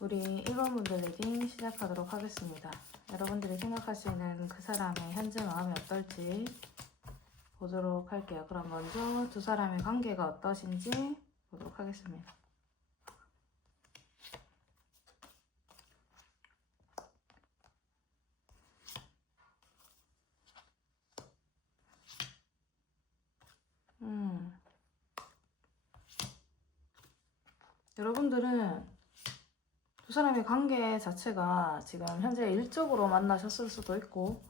우리 1번분들 리딩 시작하도록 하겠습니다. 여러분들이 생각하시는 그 사람의 현재 마음이 어떨지 보도록 할게요. 그럼 먼저 두 사람의 관계가 어떠신지 보도록 하겠습니다. 여러분들은 두 사람의 관계 자체가 지금 현재 일적으로 만나셨을 수도 있고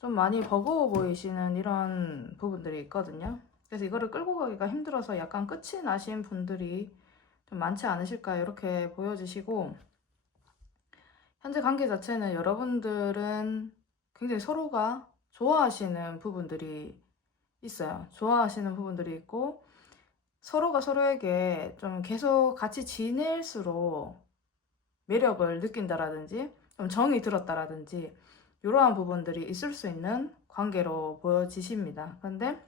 좀 많이 버거워 보이시는 이런 부분들이 있거든요. 그래서 이거를 끌고 가기가 힘들어서 약간 끝이 나신 분들이 좀 많지 않으실까 이렇게 보여지시고, 현재 관계 자체는 여러분들은 굉장히 서로가 좋아하시는 부분들이 있어요. 좋아하시는 부분들이 있고 서로가 서로에게 좀 계속 같이 지낼수록 매력을 느낀다라든지 좀 정이 들었다라든지 이러한 부분들이 있을 수 있는 관계로 보여지십니다. 근데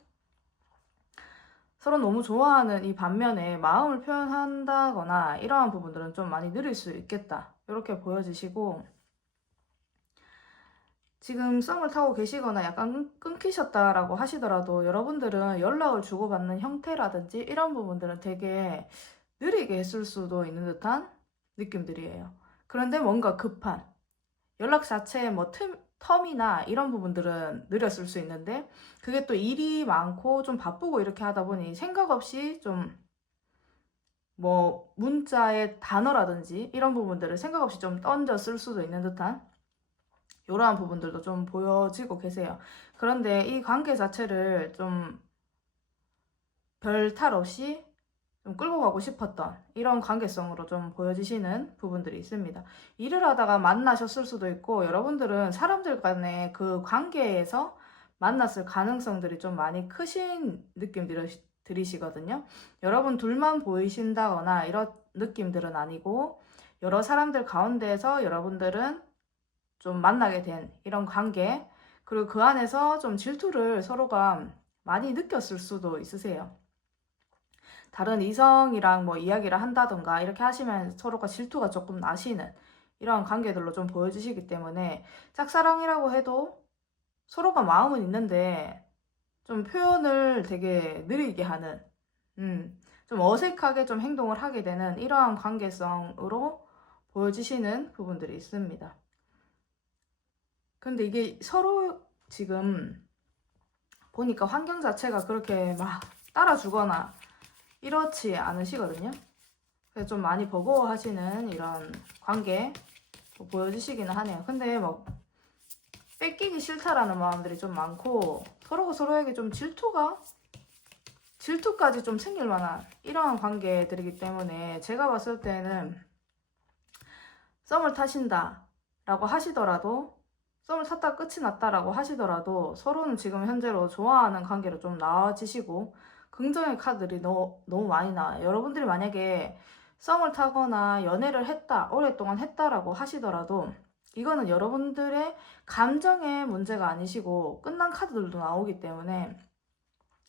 서로 너무 좋아하는 이 반면에 마음을 표현한다거나 이러한 부분들은 좀 많이 느릴 수 있겠다 이렇게 보여지시고, 지금 썸을 타고 계시거나 약간 끊기셨다라고 하시더라도 여러분들은 연락을 주고받는 형태라든지 이런 부분들은 되게 느리게 했을 수도 있는 듯한 느낌들이에요. 그런데 뭔가 급한 연락 자체의 뭐 텀이나 이런 부분들은 느렸을 수 있는데, 그게 또 일이 많고 좀 바쁘고 이렇게 하다 보니 생각 없이 좀 뭐 문자의 단어라든지 이런 부분들을 생각 없이 좀 던져 쓸 수도 있는 듯한 이러한 부분들도 좀 보여지고 계세요. 그런데 이 관계 자체를 좀 별 탈 없이 좀 끌고 가고 싶었던 이런 관계성으로 좀 보여지시는 부분들이 있습니다. 일을 하다가 만나셨을 수도 있고, 여러분들은 사람들 간의 그 관계에서 만났을 가능성들이 좀 많이 크신 느낌 들이시거든요. 여러분 둘만 보이신다거나 이런 느낌들은 아니고, 여러 사람들 가운데에서 여러분들은 좀 만나게 된 이런 관계, 그리고 그 안에서 좀 질투를 서로가 많이 느꼈을 수도 있으세요. 다른 이성이랑 뭐 이야기를 한다던가 이렇게 하시면 서로가 질투가 조금 나시는 이런 관계들로 좀 보여지시기 때문에, 짝사랑이라고 해도 서로가 마음은 있는데 좀 표현을 되게 느리게 하는, 좀 어색하게 좀 행동을 하게 되는 이러한 관계성으로 보여지시는 부분들이 있습니다. 근데 이게 서로 지금 보니까 환경 자체가 그렇게 막 따라주거나 이렇지 않으시거든요. 그래서 좀 많이 버거워하시는 이런 관계 보여주시기는 하네요. 근데 막 뺏기기 싫다라는 마음들이 좀 많고 서로가 서로에게 좀 질투까지 좀 생길 만한 이러한 관계들이기 때문에, 제가 봤을 때는 썸을 타신다라고 하시더라도, 썸을 탔다 끝이 났다라고 하시더라도 서로는 지금 현재로 좋아하는 관계로 좀 나아지시고 긍정의 카드들이 너무 많이 나와요. 여러분들이 만약에 썸을 타거나 연애를 했다, 오랫동안 했다라고 하시더라도 이거는 여러분들의 감정의 문제가 아니시고, 끝난 카드들도 나오기 때문에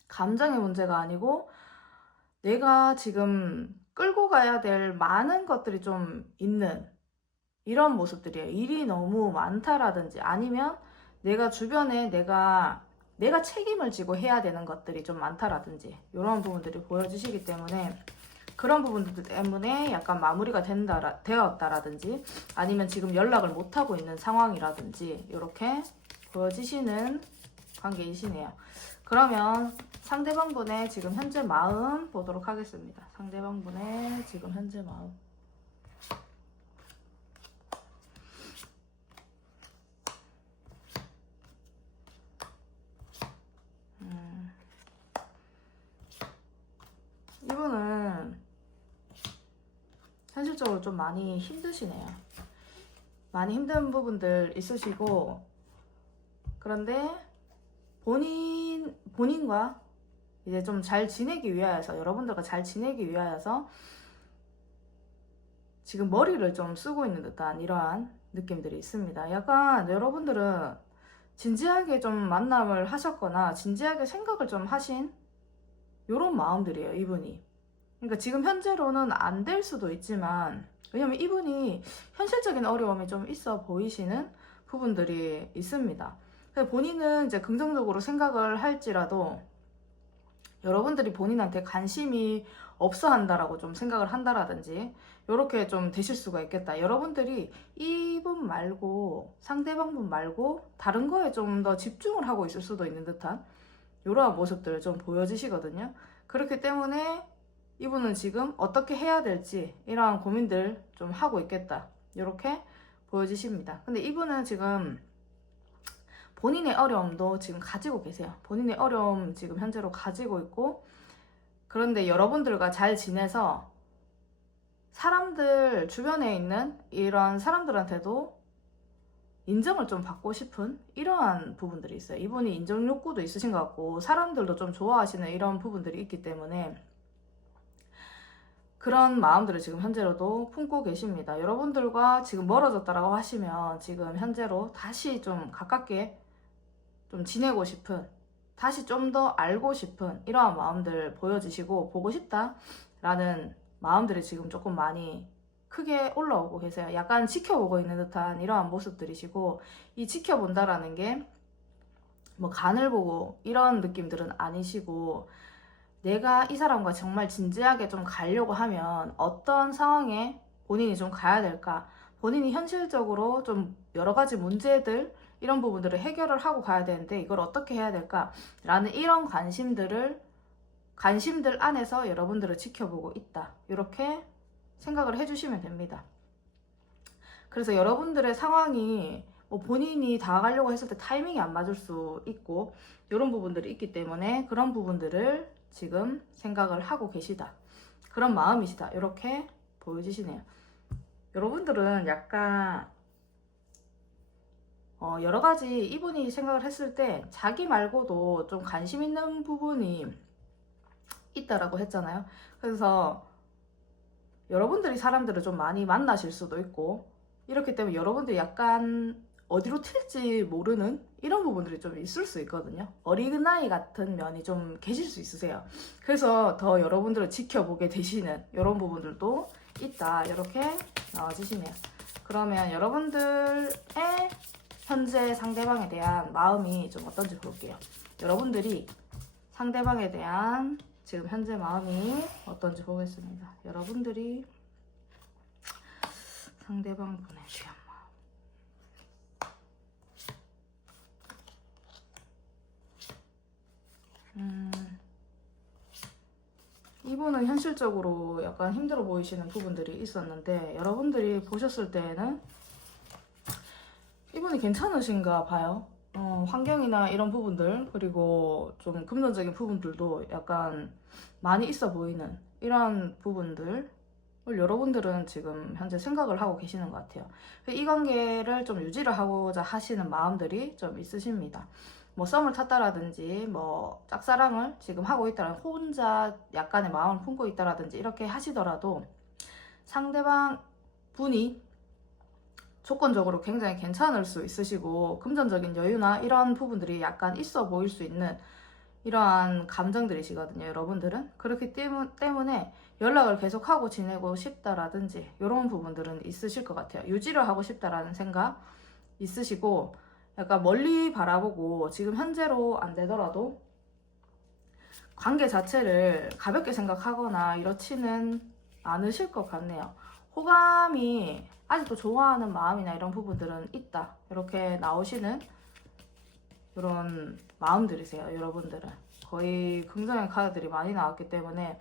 감정의 문제가 아니고 내가 지금 끌고 가야 될 많은 것들이 좀 있는 이런 모습들이에요. 일이 너무 많다라든지 아니면 내가 주변에 내가 책임을 지고 해야 되는 것들이 좀 많다라든지 이런 부분들이 보여지시기 때문에, 그런 부분들 때문에 약간 마무리가 되었다라든지 아니면 지금 연락을 못하고 있는 상황이라든지 이렇게 보여지시는 관계이시네요. 그러면 상대방분의 지금 현재 마음 보도록 하겠습니다. 상대방분의 지금 현재 마음. 이분은 현실적으로 좀 많이 힘드시네요. 많이 힘든 부분들 있으시고, 그런데 본인과 이제 좀 잘 지내기 위하여서, 여러분들과 잘 지내기 위하여서 지금 머리를 좀 쓰고 있는 듯한 이러한 느낌들이 있습니다. 약간 여러분들은 진지하게 좀 만남을 하셨거나 진지하게 생각을 좀 하신 이런 마음들이에요, 이분이. 그러니까 지금 현재로는 안 될 수도 있지만 왜냐면 이분이 현실적인 어려움이 좀 있어 보이시는 부분들이 있습니다. 그래서 본인은 이제 긍정적으로 생각을 할지라도 여러분들이 본인한테 관심이 없어 한다라고 좀 생각을 한다라든지 이렇게 좀 되실 수가 있겠다. 여러분들이 이분 말고 상대방 분 말고 다른 거에 좀 더 집중을 하고 있을 수도 있는 듯한 이러한 모습들을 좀 보여지시거든요. 그렇기 때문에 이분은 지금 어떻게 해야 될지 이러한 고민들 좀 하고 있겠다. 이렇게 보여지십니다. 근데 이분은 지금 본인의 어려움도 지금 가지고 계세요. 본인의 어려움 지금 현재로 가지고 있고, 그런데 여러분들과 잘 지내서 사람들 주변에 있는 이런 사람들한테도 인정을 좀 받고 싶은 이러한 부분들이 있어요. 이분이 인정 욕구도 있으신 것 같고 사람들도 좀 좋아하시는 이런 부분들이 있기 때문에 그런 마음들을 지금 현재로도 품고 계십니다. 여러분들과 지금 멀어졌다라고 하시면 지금 현재로 다시 좀 가깝게 좀 지내고 싶은, 다시 좀 더 알고 싶은 이러한 마음들 보여지시고 보고 싶다라는 마음들이 지금 조금 많이 크게 올라오고 계세요. 약간 지켜보고 있는 듯한 이러한 모습들이시고, 이 지켜본다라는 게 뭐 간을 보고 이런 느낌들은 아니시고, 내가 이 사람과 정말 진지하게 좀 가려고 하면 어떤 상황에 본인이 좀 가야 될까, 본인이 현실적으로 좀 여러 가지 문제들 이런 부분들을 해결을 하고 가야 되는데 이걸 어떻게 해야 될까 라는 이런 관심들 안에서 여러분들을 지켜보고 있다, 이렇게 생각을 해주시면 됩니다. 그래서 여러분들의 상황이 뭐 본인이 다가가려고 했을 때 타이밍이 안 맞을 수 있고 이런 부분들이 있기 때문에 그런 부분들을 지금 생각을 하고 계시다, 그런 마음이시다, 이렇게 보여지시네요. 여러분들은 약간 여러 가지 이분이 생각을 했을 때 자기 말고도 좀 관심 있는 부분이 있다라고 했잖아요. 그래서 여러분들이 사람들을 좀 많이 만나실 수도 있고, 이렇기 때문에 여러분들이 약간 어디로 튈지 모르는 이런 부분들이 좀 있을 수 있거든요. 어린아이 같은 면이 좀 계실 수 있으세요. 그래서 더 여러분들을 지켜보게 되시는 이런 부분들도 있다, 이렇게 나와주시네요. 그러면 여러분들의 현재 상대방에 대한 마음이 좀 어떤지 볼게요. 여러분들이 상대방에 대한 지금 현재 마음이 어떤지 보겠습니다. 여러분들이 상대방 분에 대한 마음. 이분은 현실적으로 약간 힘들어 보이시는 부분들이 있었는데 여러분들이 보셨을 때에는 이분이 괜찮으신가 봐요. 환경이나 이런 부분들, 그리고 좀 금전적인 부분들도 약간 많이 있어 보이는 이런 부분들 여러분들은 지금 현재 생각을 하고 계시는 것 같아요. 이 관계를 좀 유지를 하고자 하시는 마음들이 좀 있으십니다. 뭐 썸을 탔다라든지 뭐 짝사랑을 지금 하고 있다라는, 혼자 약간의 마음을 품고 있다라든지 이렇게 하시더라도 상대방 분이 조건적으로 굉장히 괜찮을 수 있으시고 금전적인 여유나 이런 부분들이 약간 있어 보일 수 있는 이러한 감정들이시거든요, 여러분들은. 그렇기 때문에 연락을 계속하고 지내고 싶다라든지 이런 부분들은 있으실 것 같아요. 유지를 하고 싶다라는 생각 있으시고, 약간 멀리 바라보고 지금 현재로 안 되더라도 관계 자체를 가볍게 생각하거나 이렇지는 않으실 것 같네요. 호감이 아직도 좋아하는 마음이나 이런 부분들은 있다, 이렇게 나오시는 그런 마음들이세요. 여러분들은 거의 긍정의 카드들이 많이 나왔기 때문에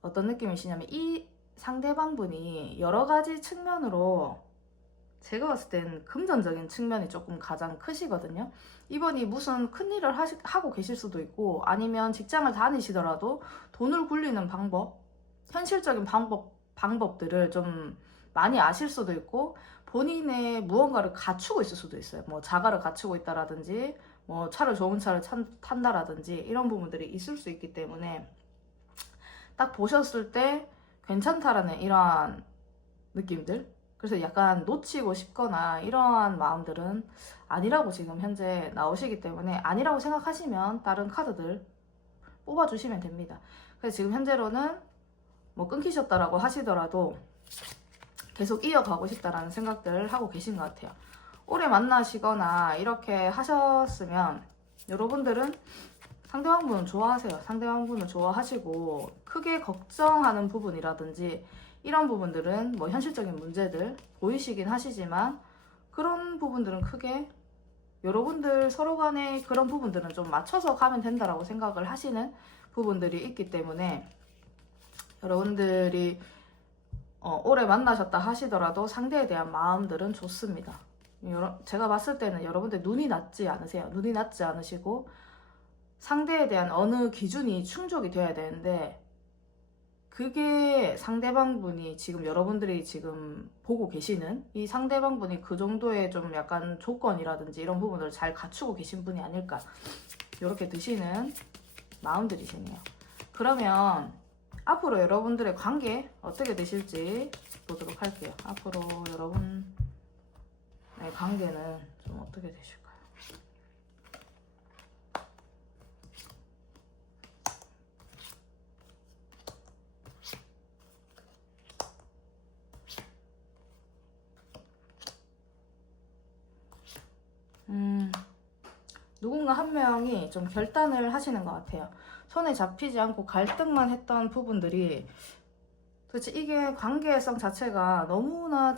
어떤 느낌이시냐면 이 상대방 분이 여러 가지 측면으로 제가 봤을 땐 금전적인 측면이 조금 가장 크시거든요. 이분이 무슨 큰일을 하고 계실 수도 있고, 아니면 직장을 다니시더라도 돈을 굴리는 방법, 현실적인 방법들을 좀 많이 아실 수도 있고, 본인의 무언가를 갖추고 있을 수도 있어요. 뭐 자가를 갖추고 있다라든지 뭐 좋은 차를 탄다라든지 이런 부분들이 있을 수 있기 때문에 딱 보셨을 때 괜찮다라는 이러한 느낌들, 그래서 약간 놓치고 싶거나 이러한 마음들은 아니라고 지금 현재 나오시기 때문에, 아니라고 생각하시면 다른 카드들 뽑아주시면 됩니다. 그래서 지금 현재로는 뭐 끊기셨다라고 하시더라도 계속 이어가고 싶다라는 생각들을 하고 계신 것 같아요. 오래 만나시거나 이렇게 하셨으면 여러분들은 상대방분을 좋아하세요. 상대방분을 좋아하시고 크게 걱정하는 부분이라든지 이런 부분들은 뭐 현실적인 문제들 보이시긴 하시지만 그런 부분들은 크게 여러분들 서로 간에 그런 부분들은 좀 맞춰서 가면 된다라고 생각을 하시는 부분들이 있기 때문에 여러분들이 오래 만나셨다 하시더라도 상대에 대한 마음들은 좋습니다. 제가 봤을 때는 여러분들 눈이 낮지 않으세요. 눈이 낮지 않으시고 상대에 대한 어느 기준이 충족이 돼야 되는데 그게 상대방분이 지금 여러분들이 지금 보고 계시는 이 상대방분이 그 정도의 좀 약간 조건이라든지 이런 부분을 잘 갖추고 계신 분이 아닐까 이렇게 드시는 마음들이시네요. 그러면 앞으로 여러분들의 관계 어떻게 되실지 보도록 할게요. 앞으로 여러분의 관계는 좀 어떻게 되실까요? 누군가 한 명이 좀 결단을 하시는 것 같아요. 손에 잡히지 않고 갈등만 했던 부분들이 도대체 이게 관계성 자체가 너무나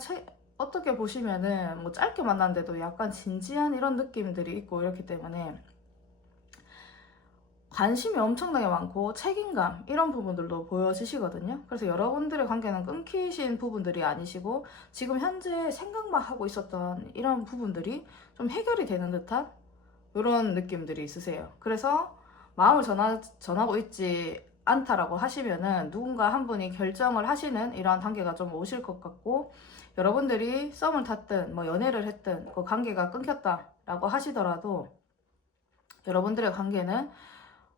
어떻게 보시면은 뭐 짧게 만났는데도 약간 진지한 이런 느낌들이 있고 이렇기 때문에 관심이 엄청나게 많고 책임감 이런 부분들도 보여지시거든요. 그래서 여러분들의 관계는 끊기신 부분들이 아니시고 지금 현재 생각만 하고 있었던 이런 부분들이 좀 해결이 되는 듯한 이런 느낌들이 있으세요. 그래서 마음을 전하고 있지 않다라고 하시면은 누군가 한 분이 결정을 하시는 이러한 단계가 좀 오실 것 같고 여러분들이 썸을 탔든 뭐 연애를 했든 그 관계가 끊겼다라고 하시더라도 여러분들의 관계는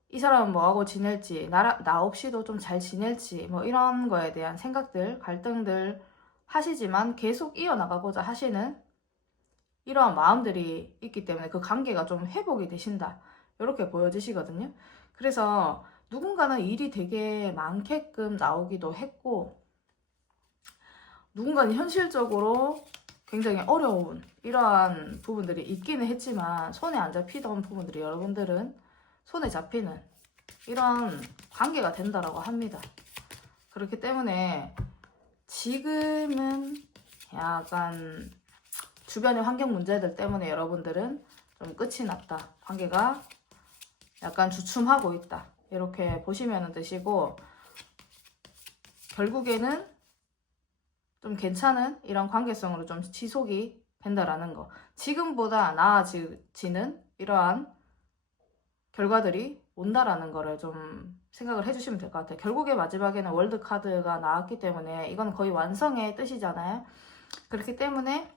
이 사람은 뭐하고 지낼지 나 없이도 좀 잘 지낼지 뭐 이런 거에 대한 생각들 갈등들 하시지만 계속 이어나가고자 하시는 이러한 마음들이 있기 때문에 그 관계가 좀 회복이 되신다 이렇게 보여지시거든요. 그래서 누군가는 일이 되게 많게끔 나오기도 했고 누군가는 현실적으로 굉장히 어려운 이러한 부분들이 있기는 했지만 손에 안 잡히던 부분들이 여러분들은 손에 잡히는 이런 관계가 된다라고 합니다. 그렇기 때문에 지금은 약간 주변의 환경 문제들 때문에 여러분들은 좀 끝이 났다. 관계가 약간 주춤하고 있다. 이렇게 보시면 되시고 결국에는 좀 괜찮은 이런 관계성으로 좀 지속이 된다라는 거. 지금보다 나아지는 이러한 결과들이 온다라는 거를 좀 생각을 해주시면 될 것 같아요. 결국에 마지막에는 월드 카드가 나왔기 때문에 이건 거의 완성의 뜻이잖아요. 그렇기 때문에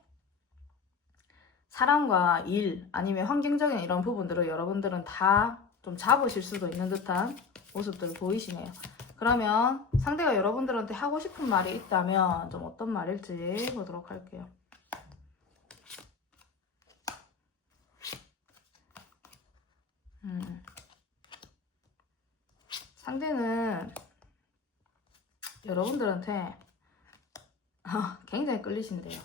사랑과 일 아니면 환경적인 이런 부분들을 여러분들은 다 좀 잡으실 수도 있는 듯한 모습들 보이시네요. 그러면 상대가 여러분들한테 하고 싶은 말이 있다면 좀 어떤 말일지 보도록 할게요. 상대는 여러분들한테 굉장히 끌리신대요.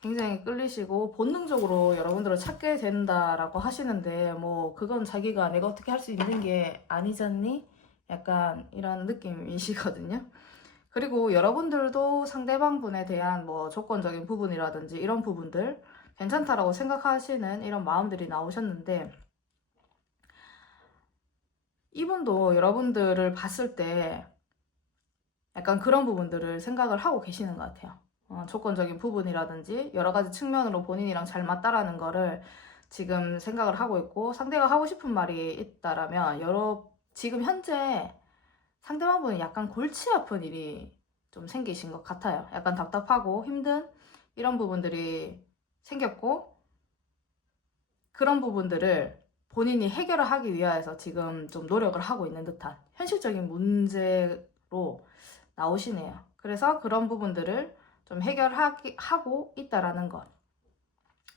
굉장히 끌리시고 본능적으로 여러분들을 찾게 된다라고 하시는데 뭐 그건 자기가 내가 어떻게 할 수 있는 게 아니잖니? 약간 이런 느낌이시거든요. 그리고 여러분들도 상대방 분에 대한 뭐 조건적인 부분이라든지 이런 부분들 괜찮다라고 생각하시는 이런 마음들이 나오셨는데 이분도 여러분들을 봤을 때 약간 그런 부분들을 생각을 하고 계시는 것 같아요. 조건적인 부분이라든지 여러 가지 측면으로 본인이랑 잘 맞다라는 거를 지금 생각을 하고 있고 상대가 하고 싶은 말이 있다라면 지금 현재 상대방분은 약간 골치 아픈 일이 좀 생기신 것 같아요. 약간 답답하고 힘든 이런 부분들이 생겼고 그런 부분들을 본인이 해결을 하기 위해서 지금 좀 노력을 하고 있는 듯한 현실적인 문제로 나오시네요. 그래서 그런 부분들을 좀 해결하고 있다라는 것.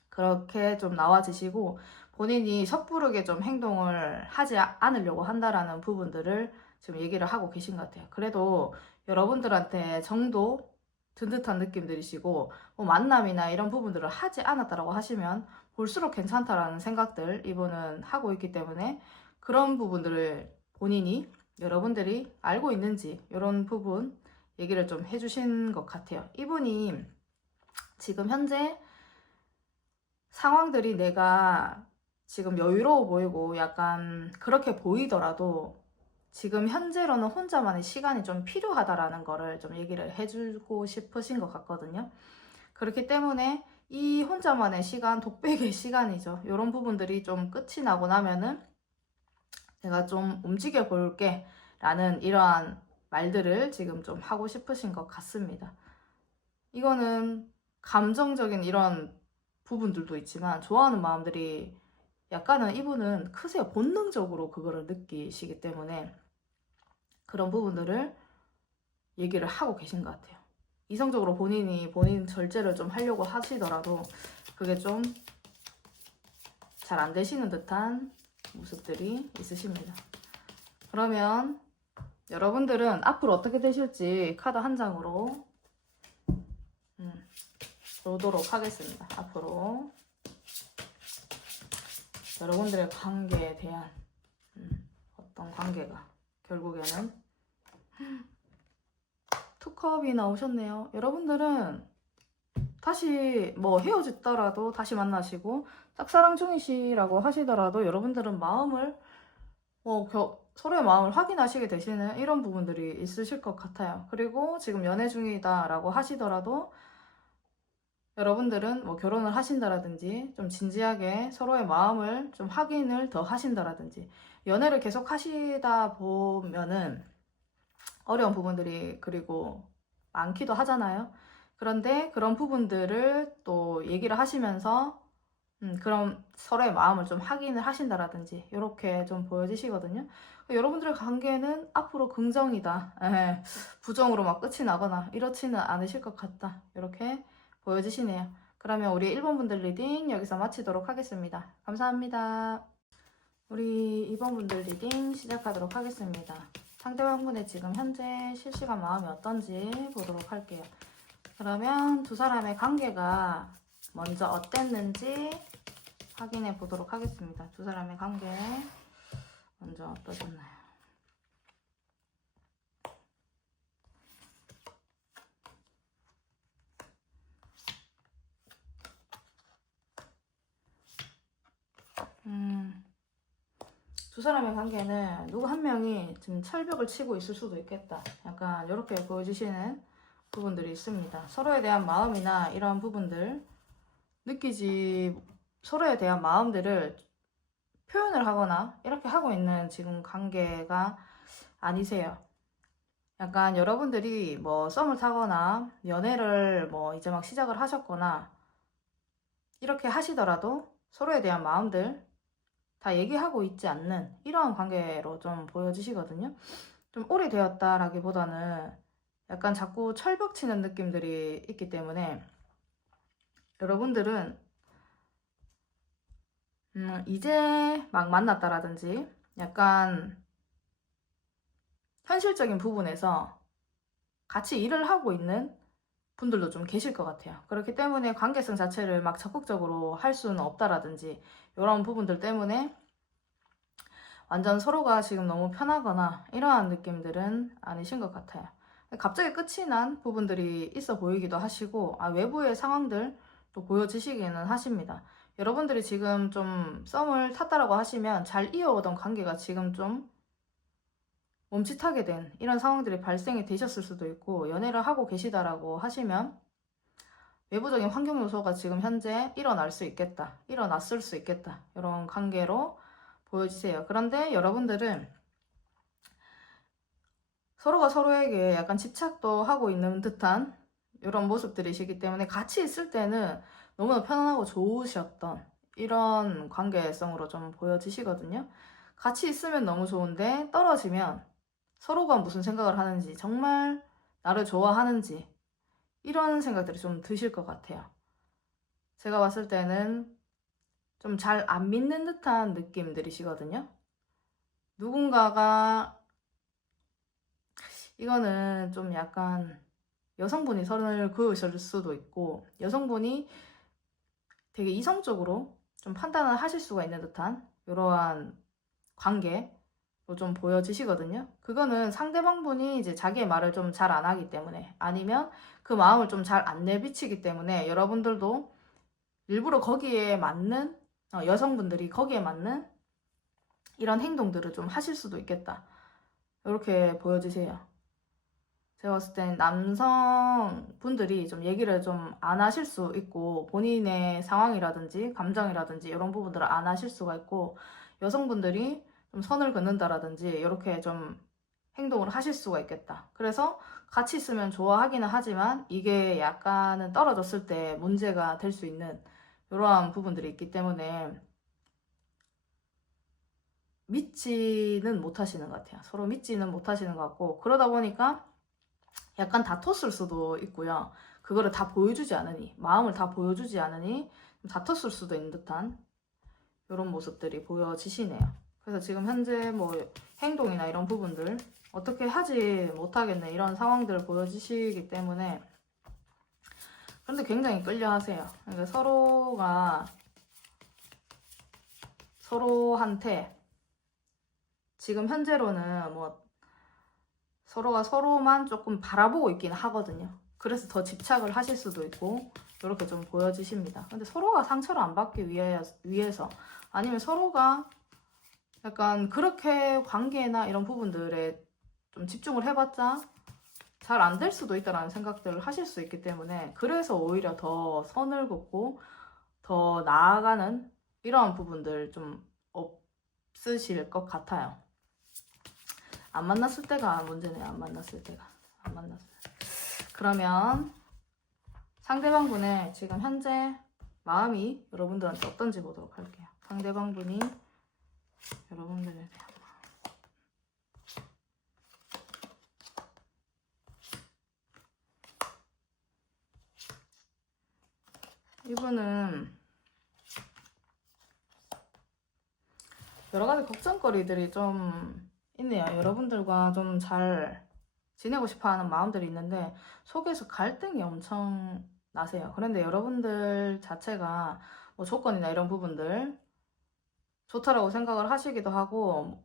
그렇게 좀 나와지시고 본인이 섣부르게 좀 행동을 하지 않으려고 한다라는 부분들을 지금 얘기를 하고 계신 것 같아요. 그래도 여러분들한테 정도 든 듯한 느낌들이시고, 뭐 만남이나 이런 부분들을 하지 않았다라고 하시면 볼수록 괜찮다라는 생각들 이분은 하고 있기 때문에, 그런 부분들을 본인이 여러분들이 알고 있는지 이런 부분 얘기를 좀 해주신 것 같아요. 이분이 지금 현재 상황들이 내가 지금 여유로워 보이고 약간 그렇게 보이더라도 지금 현재로는 혼자만의 시간이 좀 필요하다라는 거를 좀 얘기를 해주고 싶으신 것 같거든요. 그렇기 때문에 이 혼자만의 시간, 독백의 시간이죠. 이런 부분들이 좀 끝이 나고 나면은 내가 좀 움직여 볼게 라는 이러한 말들을 지금 좀 하고 싶으신 것 같습니다. 이거는 감정적인 이런 부분들도 있지만 좋아하는 마음들이 약간은 이분은 크세요. 본능적으로 그거를 느끼시기 때문에 그런 부분들을 얘기를 하고 계신 것 같아요. 이성적으로 본인 절제를 좀 하려고 하시더라도 그게 좀 잘 안 되시는 듯한 모습들이 있으십니다. 그러면 여러분들은 앞으로 어떻게 되실지 카드 한 장으로 보도록 하겠습니다. 앞으로 여러분들의 관계에 대한 어떤 관계가 결국에는 투컵이 나오셨네요. 여러분들은 다시 뭐 헤어졌더라도 다시 만나시고 짝사랑 중이시라고 하시더라도 여러분들은 마음을 서로의 마음을 확인하시게 되시는 이런 부분들이 있으실 것 같아요. 그리고 지금 연애 중이다라고 하시더라도 여러분들은 뭐 결혼을 하신다라든지 좀 진지하게 서로의 마음을 좀 확인을 더 하신다라든지 연애를 계속 하시다 보면은 어려운 부분들이 그리고 많기도 하잖아요. 그런데 그런 부분들을 또 얘기를 하시면서 그럼 서로의 마음을 좀 확인을 하신다라든지 이렇게 좀 보여지시거든요. 여러분들의 관계는 앞으로 긍정이다. 부정으로 막 끝이 나거나 이렇지는 않으실 것 같다. 이렇게 보여지시네요. 그러면 우리 1번 분들 리딩 여기서 마치도록 하겠습니다. 감사합니다. 우리 2번 분들 리딩 시작하도록 하겠습니다. 상대방분의 지금 현재 실시간 마음이 어떤지 보도록 할게요. 그러면 두 사람의 관계가 먼저 어땠는지 확인해 보도록 하겠습니다. 두 사람의 관계 먼저 어떠셨나요? 두 사람의 관계는 누구 한 명이 지금 철벽을 치고 있을 수도 있겠다. 약간 이렇게 보여지시는 부분들이 있습니다. 서로에 대한 마음이나 이런 부분들 서로에 대한 마음들을 표현을 하거나 이렇게 하고 있는 지금 관계가 아니세요. 약간 여러분들이 뭐 썸을 타거나 연애를 뭐 이제 막 시작을 하셨거나 이렇게 하시더라도 서로에 대한 마음들 다 얘기하고 있지 않는 이러한 관계로 좀 보여지시거든요. 좀 오래되었다라기보다는 약간 자꾸 철벽 치는 느낌들이 있기 때문에 여러분들은 이제 막 만났다라든지 약간 현실적인 부분에서 같이 일을 하고 있는 분들도 좀 계실 것 같아요. 그렇기 때문에 관계성 자체를 막 적극적으로 할 수는 없다라든지 이런 부분들 때문에 완전 서로가 지금 너무 편하거나 이러한 느낌들은 아니신 것 같아요. 갑자기 끝이 난 부분들이 있어 보이기도 하시고 외부의 상황들 또 보여지시기는 하십니다. 여러분들이 지금 좀 썸을 탔다라고 하시면 잘 이어오던 관계가 지금 좀 멈칫하게 된 이런 상황들이 발생이 되셨을 수도 있고, 연애를 하고 계시다라고 하시면 외부적인 환경 요소가 지금 현재 일어났을 수 있겠다 이런 관계로 보여지세요. 그런데 여러분들은 서로가 서로에게 약간 집착도 하고 있는 듯한 이런 모습들이시기 때문에 같이 있을 때는 너무나 편안하고 좋으셨던 이런 관계성으로 좀 보여지시거든요. 같이 있으면 너무 좋은데 떨어지면 서로가 무슨 생각을 하는지, 정말 나를 좋아하는지 이런 생각들이 좀 드실 것 같아요. 제가 봤을 때는 좀 잘 안 믿는 듯한 느낌들이시거든요. 누군가가 이거는 좀 약간 여성분이 선을 그으실 수도 있고 여성분이 되게 이성적으로 좀 판단을 하실 수가 있는 듯한 이러한 관계로 좀 보여지시거든요. 그거는 상대방분이 이제 자기의 말을 좀 잘 안 하기 때문에 아니면 그 마음을 좀 잘 안 내비치기 때문에 여러분들도 일부러 거기에 맞는 여성분들이 거기에 맞는 이런 행동들을 좀 하실 수도 있겠다. 이렇게 보여지세요. 제가 봤을 땐 남성분들이 좀 얘기를 좀 안 하실 수 있고 본인의 상황이라든지 감정이라든지 이런 부분들을 안 하실 수가 있고 여성분들이 좀 선을 긋는다라든지 이렇게 좀 행동을 하실 수가 있겠다. 그래서 같이 있으면 좋아하기는 하지만 이게 약간은 떨어졌을 때 문제가 될 수 있는 이러한 부분들이 있기 때문에 믿지는 못하시는 것 같아요. 서로 믿지는 못하시는 것 같고 그러다 보니까 약간 다퉜을 수도 있고요. 그거를 다 보여주지 않으니 마음을 다 보여주지 않으니 다퉜을 수도 있는 듯한 이런 모습들이 보여지시네요. 그래서 지금 현재 뭐 행동이나 이런 부분들 어떻게 하지 못하겠네 이런 상황들을 보여주시기 때문에 그런데 굉장히 끌려하세요. 그러니까 서로한테 지금 현재로는 뭐 서로가 서로만 조금 바라보고 있긴 하거든요. 그래서 더 집착을 하실 수도 있고 이렇게 좀 보여지십니다. 근데 서로가 상처를 안 받기 위해서 아니면 서로가 약간 그렇게 관계나 이런 부분들에 좀 집중을 해봤자 잘 안 될 수도 있다라는 생각들을 하실 수 있기 때문에 그래서 오히려 더 선을 긋고 더 나아가는 이러한 부분들 좀 없으실 것 같아요. 안 만났을 때가 문제네요. 안 만났을 때가. 안 만났을 때. 그러면 상대방분의 지금 현재 마음이 여러분들한테 어떤지 보도록 할게요. 상대방분이 여러분들에 대한 이분은 여러 가지 걱정거리들이 좀 있네요. 여러분들과 좀 잘 지내고 싶어 하는 마음들이 있는데 속에서 갈등이 엄청 나세요. 그런데 여러분들 자체가 뭐 조건이나 이런 부분들 좋다라고 생각을 하시기도 하고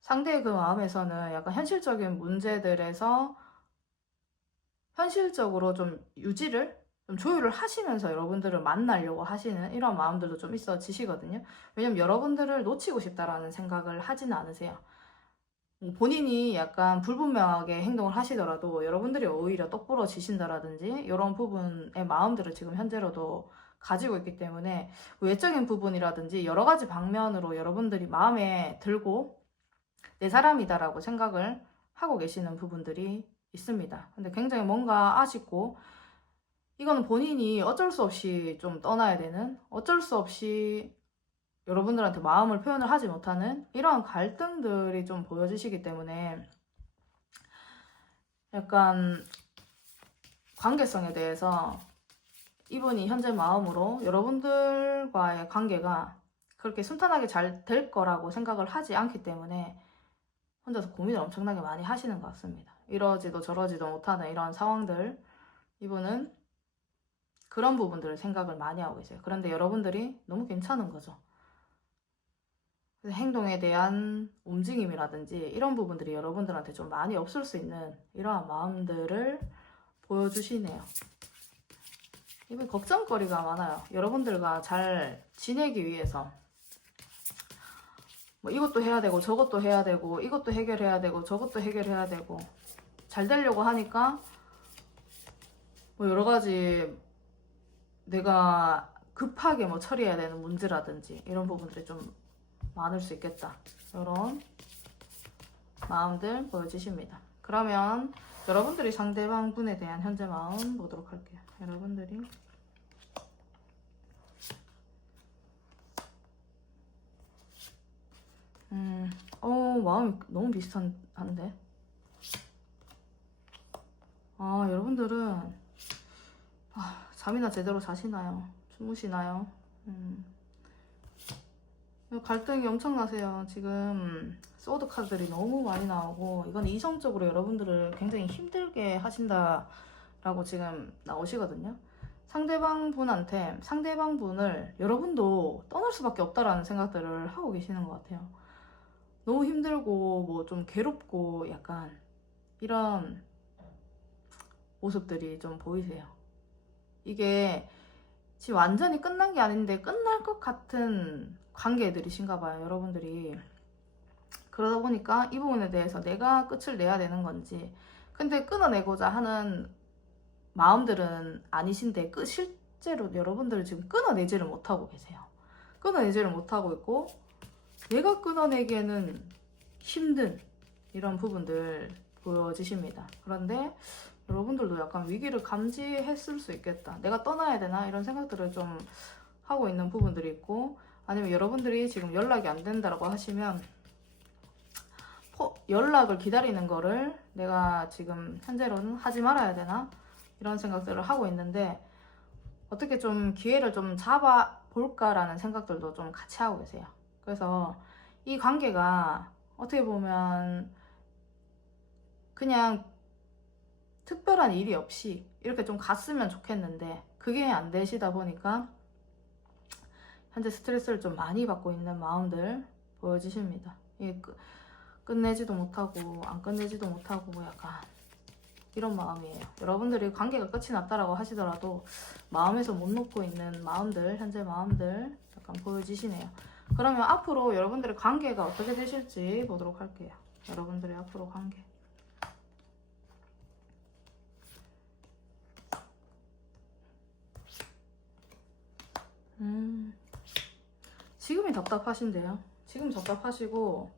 상대의 그 마음에서는 약간 현실적인 문제들에서 현실적으로 좀 유지를 좀 조율을 하시면서 여러분들을 만나려고 하시는 이런 마음들도 좀 있어지시거든요. 왜냐면 여러분들을 놓치고 싶다라는 생각을 하지는 않으세요. 본인이 약간 불분명하게 행동을 하시더라도 여러분들이 오히려 똑부러지신다라든지 이런 부분의 마음들을 지금 현재로도 가지고 있기 때문에 외적인 부분이라든지 여러 가지 방면으로 여러분들이 마음에 들고 내 사람이다라고 생각을 하고 계시는 부분들이 있습니다. 근데 굉장히 뭔가 아쉽고 이거는 본인이 어쩔 수 없이 좀 떠나야 되는 어쩔 수 없이 여러분들한테 마음을 표현을 하지 못하는 이러한 갈등들이 좀 보여지시기 때문에 약간 관계성에 대해서 이분이 현재 마음으로 여러분들과의 관계가 그렇게 순탄하게 잘 될 거라고 생각을 하지 않기 때문에 혼자서 고민을 엄청나게 많이 하시는 것 같습니다. 이러지도 저러지도 못하는 이런 상황들 이분은 그런 부분들을 생각을 많이 하고 계세요. 그런데 여러분들이 너무 괜찮은 거죠. 행동에 대한 움직임이라든지 이런 부분들이 여러분들한테 좀 많이 없을 수 있는 이러한 마음들을 보여주시네요. 이분 걱정거리가 많아요. 여러분들과 잘 지내기 위해서 뭐 이것도 해야 되고 저것도 해야 되고 이것도 해결해야 되고 저것도 해결해야 되고 잘 되려고 하니까 뭐 여러 가지 내가 급하게 뭐 처리해야 되는 문제라든지 이런 부분들이 좀 많을 수 있겠다. 이런 마음들 보여주십니다. 그러면 여러분들이 상대방 분에 대한 현재 마음 보도록 할게요. 여러분들이 마음이 너무 비슷한데 여러분들은 잠이나 제대로 자시나요? 주무시나요? 갈등이 엄청나세요. 지금 소드 카드들이 너무 많이 나오고 이건 이성적으로 여러분들을 굉장히 힘들게 하신다라고 지금 나오시거든요. 상대방 분을 여러분도 떠날 수밖에 없다라는 생각들을 하고 계시는 것 같아요. 너무 힘들고 뭐 좀 괴롭고 약간 이런 모습들이 좀 보이세요. 이게 지금 완전히 끝난 게 아닌데 끝날 것 같은 관계들이신가 봐요, 여러분들이. 그러다 보니까 이 부분에 대해서 내가 끝을 내야 되는 건지, 근데 끊어내고자 하는 마음들은 아니신데 실제로 여러분들은 지금 끊어내지를 못하고 계세요. 끊어내지를 못하고 있고 내가 끊어내기에는 힘든 이런 부분들 보여지십니다. 그런데 여러분들도 약간 위기를 감지했을 수 있겠다. 내가 떠나야 되나? 이런 생각들을 좀 하고 있는 부분들이 있고, 아니면 여러분들이 지금 연락이 안 된다고 하시면 연락을 기다리는 거를 내가 지금 현재로는 하지 말아야 되나? 이런 생각들을 하고 있는데 어떻게 좀 기회를 좀 잡아 볼까라는 생각들도 좀 같이 하고 계세요. 그래서 이 관계가 어떻게 보면 그냥 특별한 일이 없이 이렇게 좀 갔으면 좋겠는데 그게 안 되시다 보니까 현재 스트레스를 좀 많이 받고 있는 마음들 보여지십니다. 이게 끝내지도 못하고 안 끝내지도 못하고 약간 이런 마음이에요. 여러분들이 관계가 끝이 났다라고 하시더라도 마음에서 못 놓고 있는 마음들, 현재 마음들 약간 보여지시네요. 그러면 앞으로 여러분들의 관계가 어떻게 되실지 보도록 할게요. 여러분들의 앞으로 관계. 지금이 답답하신데요. 지금 답답하시고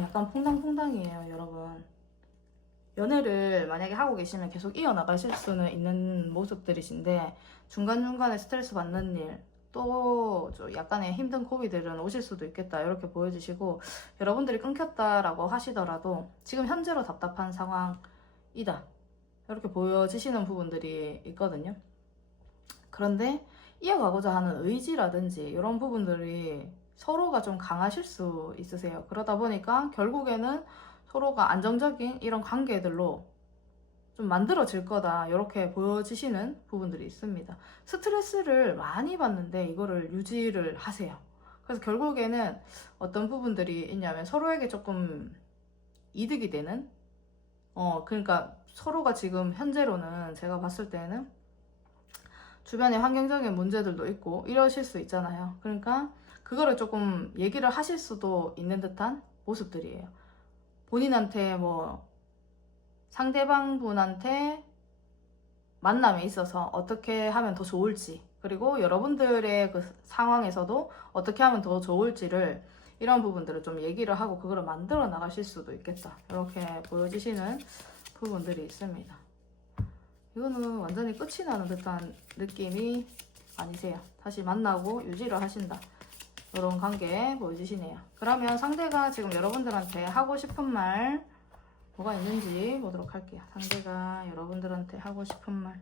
약간 퐁당퐁당이에요, 여러분. 연애를 만약에 하고 계시면 계속 이어나가실 수는 있는 모습들이신데 중간중간에 스트레스 받는 일, 또 약간의 힘든 고비들은 오실 수도 있겠다 이렇게 보여주시고, 여러분들이 끊겼다라고 하시더라도 지금 현재로 답답한 상황이다 이렇게 보여지시는 부분들이 있거든요. 그런데 이어가고자 하는 의지라든지 이런 부분들이 서로가 좀 강하실 수 있으세요. 그러다 보니까 결국에는 서로가 안정적인 이런 관계들로 좀 만들어질 거다 이렇게 보여지시는 부분들이 있습니다. 스트레스를 많이 받는데 이거를 유지를 하세요. 그래서 결국에는 어떤 부분들이 있냐면 서로에게 조금 이득이 되는, 그러니까 서로가 지금 현재로는 제가 봤을 때는 주변에 환경적인 문제들도 있고 이러실 수 있잖아요. 그러니까 그거를 조금 얘기를 하실 수도 있는 듯한 모습들이에요. 본인한테 뭐 상대방 분한테 만남에 있어서 어떻게 하면 더 좋을지, 그리고 여러분들의 그 상황에서도 어떻게 하면 더 좋을지를 이런 부분들을 좀 얘기를 하고 그거를 만들어 나가실 수도 있겠다 이렇게 보여지시는 부분들이 있습니다. 이거는 완전히 끝이 나는 듯한 느낌이 아니세요. 다시 만나고 유지를 하신다 이런 관계 보여주시네요. 그러면 상대가 지금 여러분들한테 하고 싶은 말 뭐가 있는지 보도록 할게요. 상대가 여러분들한테 하고 싶은 말.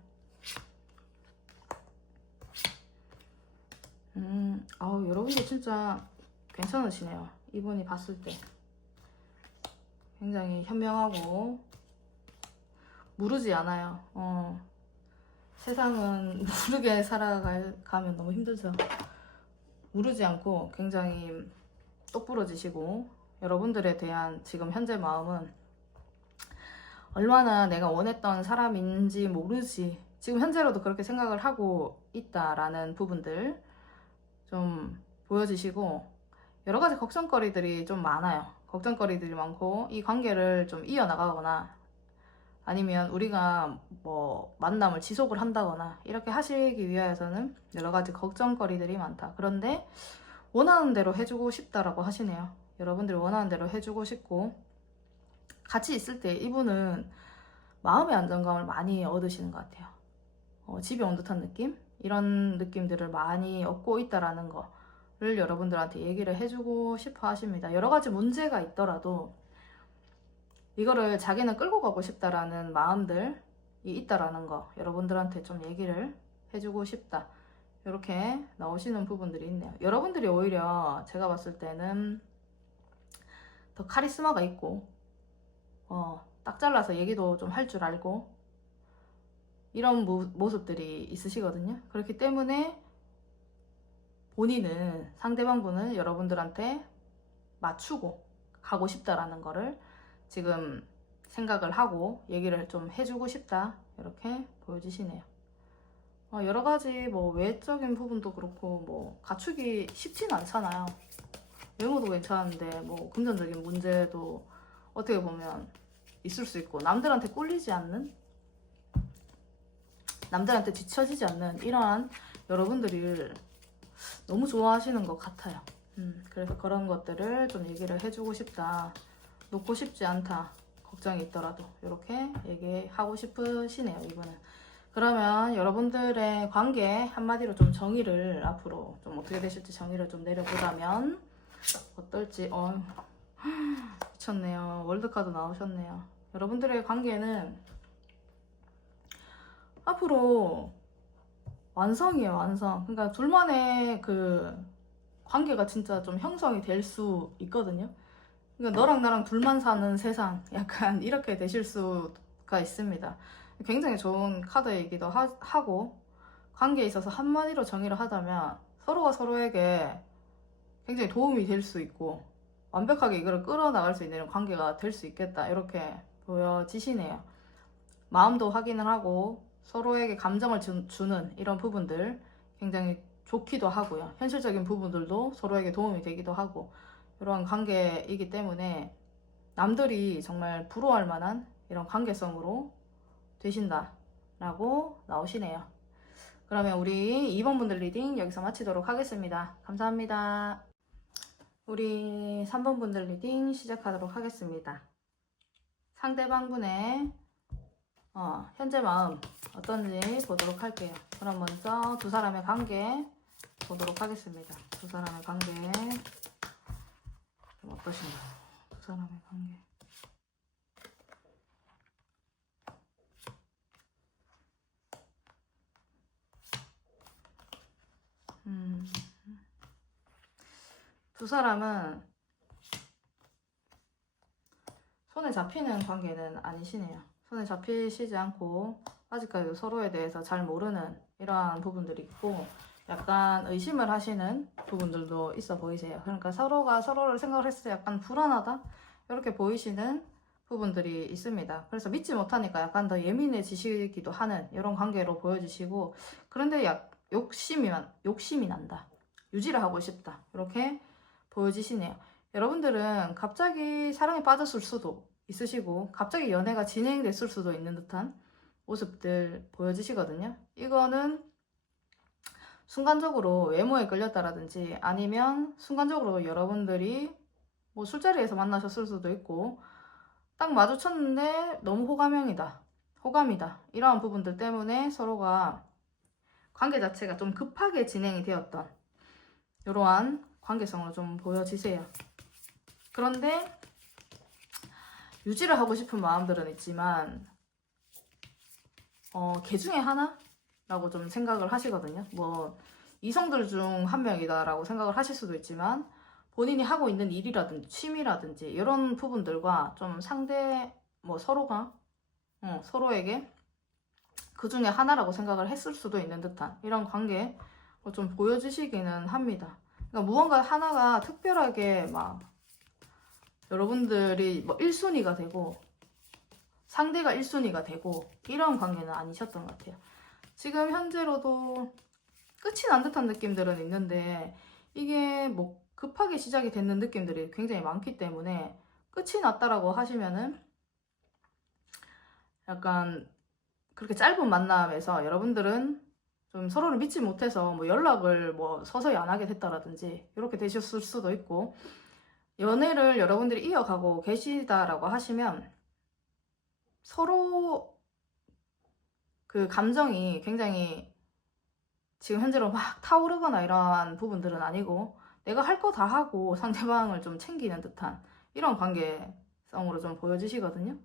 여러분들 진짜 괜찮으시네요. 이분이 봤을 때 굉장히 현명하고 무르지 않아요. 세상은 무르게 살아가면 너무 힘들죠. 무르지 않고 굉장히 똑부러지시고, 여러분들에 대한 지금 현재 마음은 얼마나 내가 원했던 사람인지 모르지 지금 현재로도 그렇게 생각을 하고 있다라는 부분들 좀 보여지시고, 여러 가지 걱정거리들이 좀 많아요. 걱정거리들이 많고 이 관계를 좀 이어나가거나 아니면 우리가 뭐 만남을 지속을 한다거나 이렇게 하시기 위해서는 여러 가지 걱정거리들이 많다. 그런데 원하는 대로 해주고 싶다라고 하시네요. 여러분들이 원하는 대로 해주고 싶고, 같이 있을 때 이분은 마음의 안정감을 많이 얻으시는 것 같아요. 집에 온 듯한 느낌? 이런 느낌들을 많이 얻고 있다라는 거를 여러분들한테 얘기를 해주고 싶어 하십니다. 여러 가지 문제가 있더라도 이거를 자기는 끌고 가고 싶다라는 마음들이 있다라는 거 여러분들한테 좀 얘기를 해주고 싶다. 이렇게 나오시는 부분들이 있네요. 여러분들이 오히려 제가 봤을 때는 더 카리스마가 있고 딱 잘라서 얘기도 좀 할 줄 알고 이런 모습들이 있으시거든요. 그렇기 때문에 본인은 상대방분은 여러분들한테 맞추고 가고 싶다라는 거를 지금 생각을 하고 얘기를 좀 해주고 싶다 이렇게 보여지시네요. 여러 가지 뭐 외적인 부분도 그렇고 뭐 갖추기 쉽진 않잖아요. 외모도 괜찮은데 뭐 금전적인 문제도 어떻게 보면 있을 수 있고 남들한테 꿀리지 않는, 남들한테 뒤처지지 않는 이러한 여러분들을 너무 좋아하시는 것 같아요. 그래서 그런 것들을 좀 얘기를 해주고 싶다. 놓고 싶지 않다. 걱정이 있더라도 이렇게 얘기하고 싶으시네요, 이분은. 그러면 여러분들의 관계 한마디로 좀 정의를 앞으로 좀 어떻게 되실지 정의를 좀 내려보자면 어떨지. 미쳤네요. 월드카드 나오셨네요. 여러분들의 관계는 앞으로 완성이에요, 완성. 그러니까 둘만의 그 관계가 진짜 좀 형성이 될 수 있거든요. 그러니까 너랑 나랑 둘만 사는 세상, 약간 이렇게 되실 수가 있습니다. 굉장히 좋은 카드이기도 하고, 관계에 있어서 한마디로 정의를 하자면 서로가 서로에게 굉장히 도움이 될 수 있고 완벽하게 이걸 끌어나갈 수 있는 관계가 될 수 있겠다, 이렇게 보여지시네요. 마음도 확인을 하고 서로에게 감정을 주는 이런 부분들 굉장히 좋기도 하고요. 현실적인 부분들도 서로에게 도움이 되기도 하고 이런 관계이기 때문에 남들이 정말 부러워할 만한 이런 관계성으로 되신다라고 나오시네요. 그러면 우리 2번 분들 리딩 여기서 마치도록 하겠습니다. 감사합니다. 우리 3번 분들 리딩 시작하도록 하겠습니다. 상대방 분의 현재 마음 어떤지 보도록 할게요. 그럼 먼저 두 사람의 관계 보도록 하겠습니다. 두 사람의 관계 좀 어떠신가요? 두 사람의 관계. 두 사람은 손에 잡히는 관계는 아니시네요. 손에 잡히시지 않고 아직까지 서로에 대해서 잘 모르는 이러한 부분들이 있고 약간 의심을 하시는 부분들도 있어 보이세요. 그러니까 서로가 서로를 생각을 했을 때 약간 불안하다 이렇게 보이시는 부분들이 있습니다. 그래서 믿지 못하니까 약간 더 예민해지시기도 하는 이런 관계로 보여지시고, 그런데 욕심이 난다, 유지를 하고 싶다 이렇게 보여지시네요. 여러분들은 갑자기 사랑에 빠졌을 수도 있으시고 갑자기 연애가 진행됐을 수도 있는 듯한 모습들 보여지시거든요. 이거는 순간적으로 외모에 끌렸다라든지 아니면 순간적으로 여러분들이 뭐 술자리에서 만나셨을 수도 있고 딱 마주쳤는데 너무 호감이다 이러한 부분들 때문에 서로가 관계 자체가 좀 급하게 진행이 되었던 이러한 관계성으로 좀 보여지세요. 그런데 유지를 하고 싶은 마음들은 있지만 걔 중에 하나라고 좀 생각을 하시거든요. 뭐 이성들 중 한 명이다라고 생각을 하실 수도 있지만 본인이 하고 있는 일이라든지 취미라든지 이런 부분들과 좀 서로가 서로에게 그 중에 하나라고 생각을 했을 수도 있는 듯한 이런 관계 좀 보여주시기는 합니다. 그러니까 무언가 하나가 특별하게 막 여러분들이 뭐 1순위가 되고 상대가 1순위가 되고 이런 관계는 아니셨던 것 같아요. 지금 현재로도 끝이 난 듯한 느낌들은 있는데 이게 뭐 급하게 시작이 됐는 느낌들이 굉장히 많기 때문에 끝이 났다라고 하시면은 약간 그렇게 짧은 만남에서 여러분들은 좀 서로를 믿지 못해서 뭐 연락을 뭐 서서히 안 하게 됐다라든지 이렇게 되셨을 수도 있고, 연애를 여러분들이 이어가고 계시다라고 하시면 서로 그 감정이 굉장히 지금 현재로 막 타오르거나 이러한 부분들은 아니고 내가 할 거 다 하고 상대방을 좀 챙기는 듯한 이런 관계성으로 좀 보여지시거든요.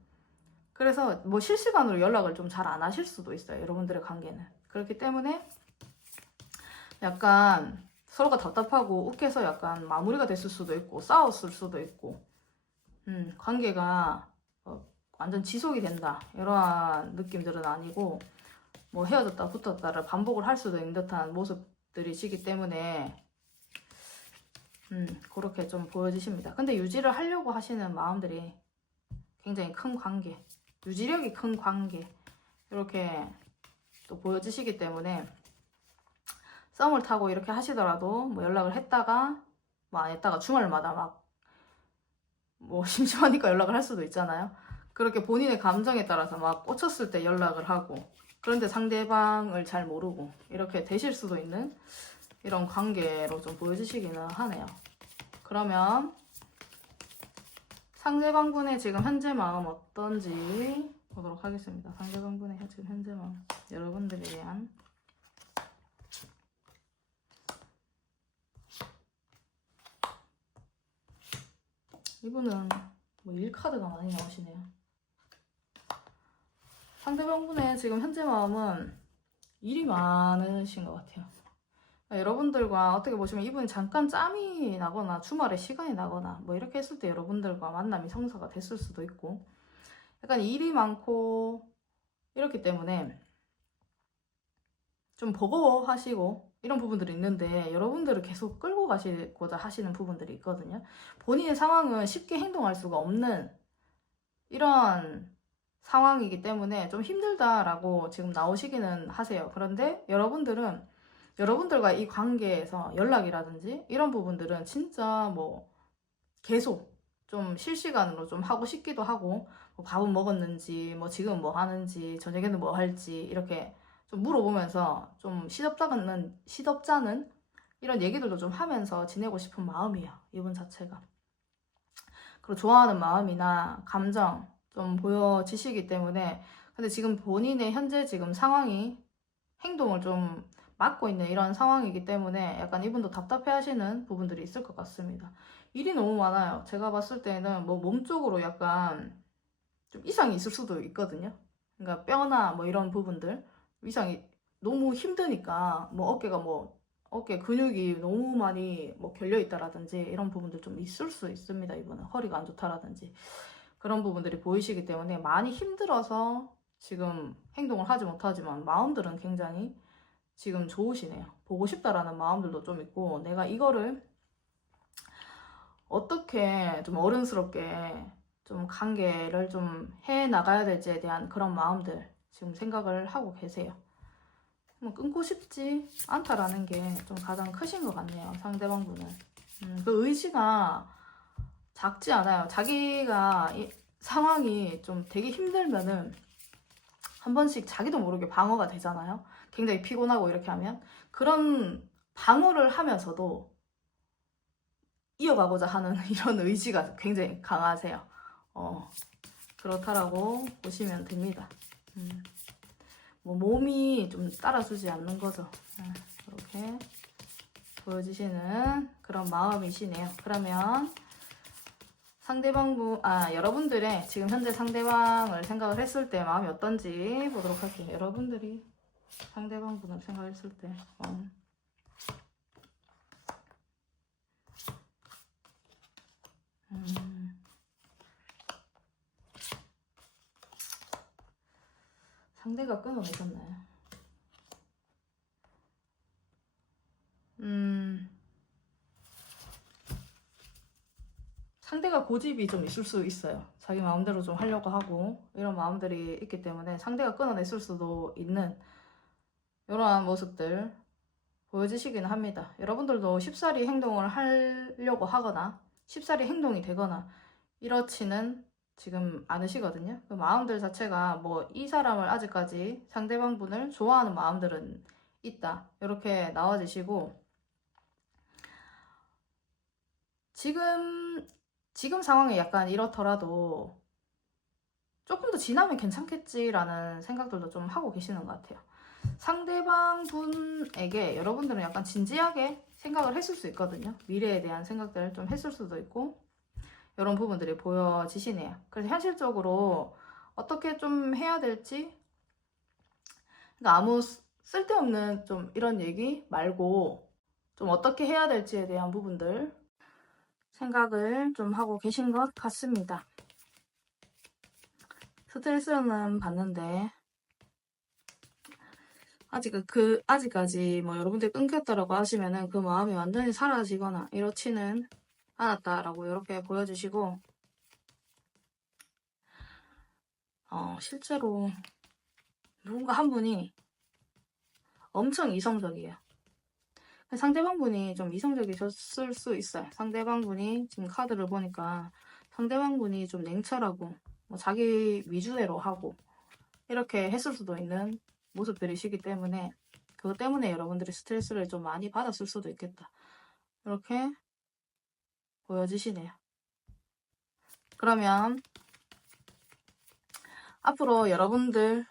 그래서 뭐 실시간으로 연락을 좀 잘 안 하실 수도 있어요, 여러분들의 관계는. 그렇기 때문에 약간 서로가 답답하고 욱해서 약간 마무리가 됐을 수도 있고 싸웠을 수도 있고 관계가 완전 지속이 된다 이러한 느낌들은 아니고 뭐 헤어졌다 붙었다를 반복을 할 수도 있는 듯한 모습들이시기 때문에 그렇게 좀 보여지십니다. 근데 유지를 하려고 하시는 마음들이 굉장히 큰 관계, 유지력이 큰 관계 이렇게 또 보여지시기 때문에 썸을 타고 이렇게 하시더라도 뭐 연락을 했다가 뭐 안 했다가 주말마다 막 뭐 심심하니까 연락을 할 수도 있잖아요. 그렇게 본인의 감정에 따라서 막 꽂혔을 때 연락을 하고 그런데 상대방을 잘 모르고 이렇게 되실 수도 있는 이런 관계로 좀 보여지시기는 하네요. 그러면 상대방분의 지금 현재 마음 어떤지 보도록 하겠습니다. 상대방분의 지금 현재 마음, 여러분들에 대한 이분은 뭐 일 카드가 많이 나오시네요. 상대방분의 지금 현재 마음은 일이 많으신 것 같아요. 여러분들과 어떻게 보시면 이분이 잠깐 짬이 나거나 주말에 시간이 나거나 뭐 이렇게 했을 때 여러분들과 만남이 성사가 됐을 수도 있고 약간 일이 많고 이렇기 때문에 좀 버거워하시고 이런 부분들이 있는데 여러분들을 계속 끌고 가시고자 하시는 부분들이 있거든요. 본인의 상황은 쉽게 행동할 수가 없는 이런 상황이기 때문에 좀 힘들다라고 지금 나오시기는 하세요. 그런데 여러분들은 여러분들과 이 관계에서 연락이라든지 이런 부분들은 진짜 뭐 계속 좀 실시간으로 좀 하고 싶기도 하고 뭐 밥은 먹었는지 뭐 지금 뭐 하는지 저녁에는 뭐 할지 이렇게 좀 물어보면서 좀 시덥잖은 이런 얘기들도 좀 하면서 지내고 싶은 마음이에요. 이분 자체가. 그리고 좋아하는 마음이나 감정 좀 보여지시기 때문에 근데 지금 본인의 현재 지금 상황이 행동을 좀 막고 있는 이런 상황이기 때문에 약간 이분도 답답해 하시는 부분들이 있을 것 같습니다. 일이 너무 많아요. 제가 봤을 때는 뭐 몸쪽으로 약간 좀 이상이 있을 수도 있거든요. 그러니까 뼈나 뭐 이런 부분들 이상이 너무 힘드니까 뭐 어깨가 뭐 어깨 근육이 너무 많이 뭐 결려 있다라든지 이런 부분들 좀 있을 수 있습니다. 이분은 허리가 안 좋다라든지 그런 부분들이 보이시기 때문에 많이 힘들어서 지금 행동을 하지 못하지만 마음들은 굉장히 지금 좋으시네요. 보고 싶다라는 마음들도 좀 있고 내가 이거를 어떻게 좀 어른스럽게 좀 관계를 좀 해 나가야 될지에 대한 그런 마음들 지금 생각을 하고 계세요. 뭐 끊고 싶지 않다라는 게 좀 가장 크신 것 같네요. 상대방분은. 그 의지가 작지 않아요. 자기가 이 상황이 좀 되게 힘들면은 한 번씩 자기도 모르게 방어가 되잖아요. 굉장히 피곤하고 이렇게 하면 그런 방어를 하면서도 이어가고자 하는 이런 의지가 굉장히 강하세요. 그렇다라고 보시면 됩니다. 뭐 몸이 좀 따라주지 않는 거죠. 이렇게 보여지시는 그런 마음이시네요. 그러면 여러분들의 지금 현재 상대방을 생각을 했을 때 마음이 어떤지 보도록 할게요. 여러분들이 상대방분을 생각했을 때 상대가 끊어내셨나요? 상대가 고집이 좀 있을 수 있어요. 자기 마음대로 좀 하려고 하고 이런 마음들이 있기 때문에 상대가 끊어냈을 수도 있는 이러한 모습들 보여지시기는 합니다. 여러분들도 쉽사리 행동을 하려고 하거나 쉽사리 행동이 되거나 이렇지는 지금 않으시거든요. 그 마음들 자체가 뭐 이 사람을 아직까지 상대방분을 좋아하는 마음들은 있다. 이렇게 나와지시고 지금 상황이 약간 이렇더라도 조금 더 지나면 괜찮겠지라는 생각들도 좀 하고 계시는 것 같아요. 상대방 분에게 여러분들은 약간 진지하게 생각을 했을 수 있거든요. 미래에 대한 생각들을 좀 했을 수도 있고 이런 부분들이 보여지시네요. 그래서 현실적으로 어떻게 좀 해야 될지 그러니까 아무 쓸데없는 좀 이런 얘기 말고 좀 어떻게 해야 될지에 대한 부분들 생각을 좀 하고 계신 것 같습니다. 스트레스는 받는데 아직까지 뭐 여러분들이 끊겼다라고 하시면은 그 마음이 완전히 사라지거나 이렇지는 않았다라고 이렇게 보여주시고, 실제로 누군가 한 분이 엄청 이성적이에요. 상대방 분이 좀 이성적이셨을 수 있어요. 상대방 분이 지금 카드를 보니까 상대방 분이 좀 냉철하고 뭐 자기 위주대로 하고 이렇게 했을 수도 있는 모습들이시기 때문에 그것 때문에 여러분들이 스트레스를 좀 많이 받았을 수도 있겠다. 이렇게 보여지시네요. 그러면 앞으로 여러분들의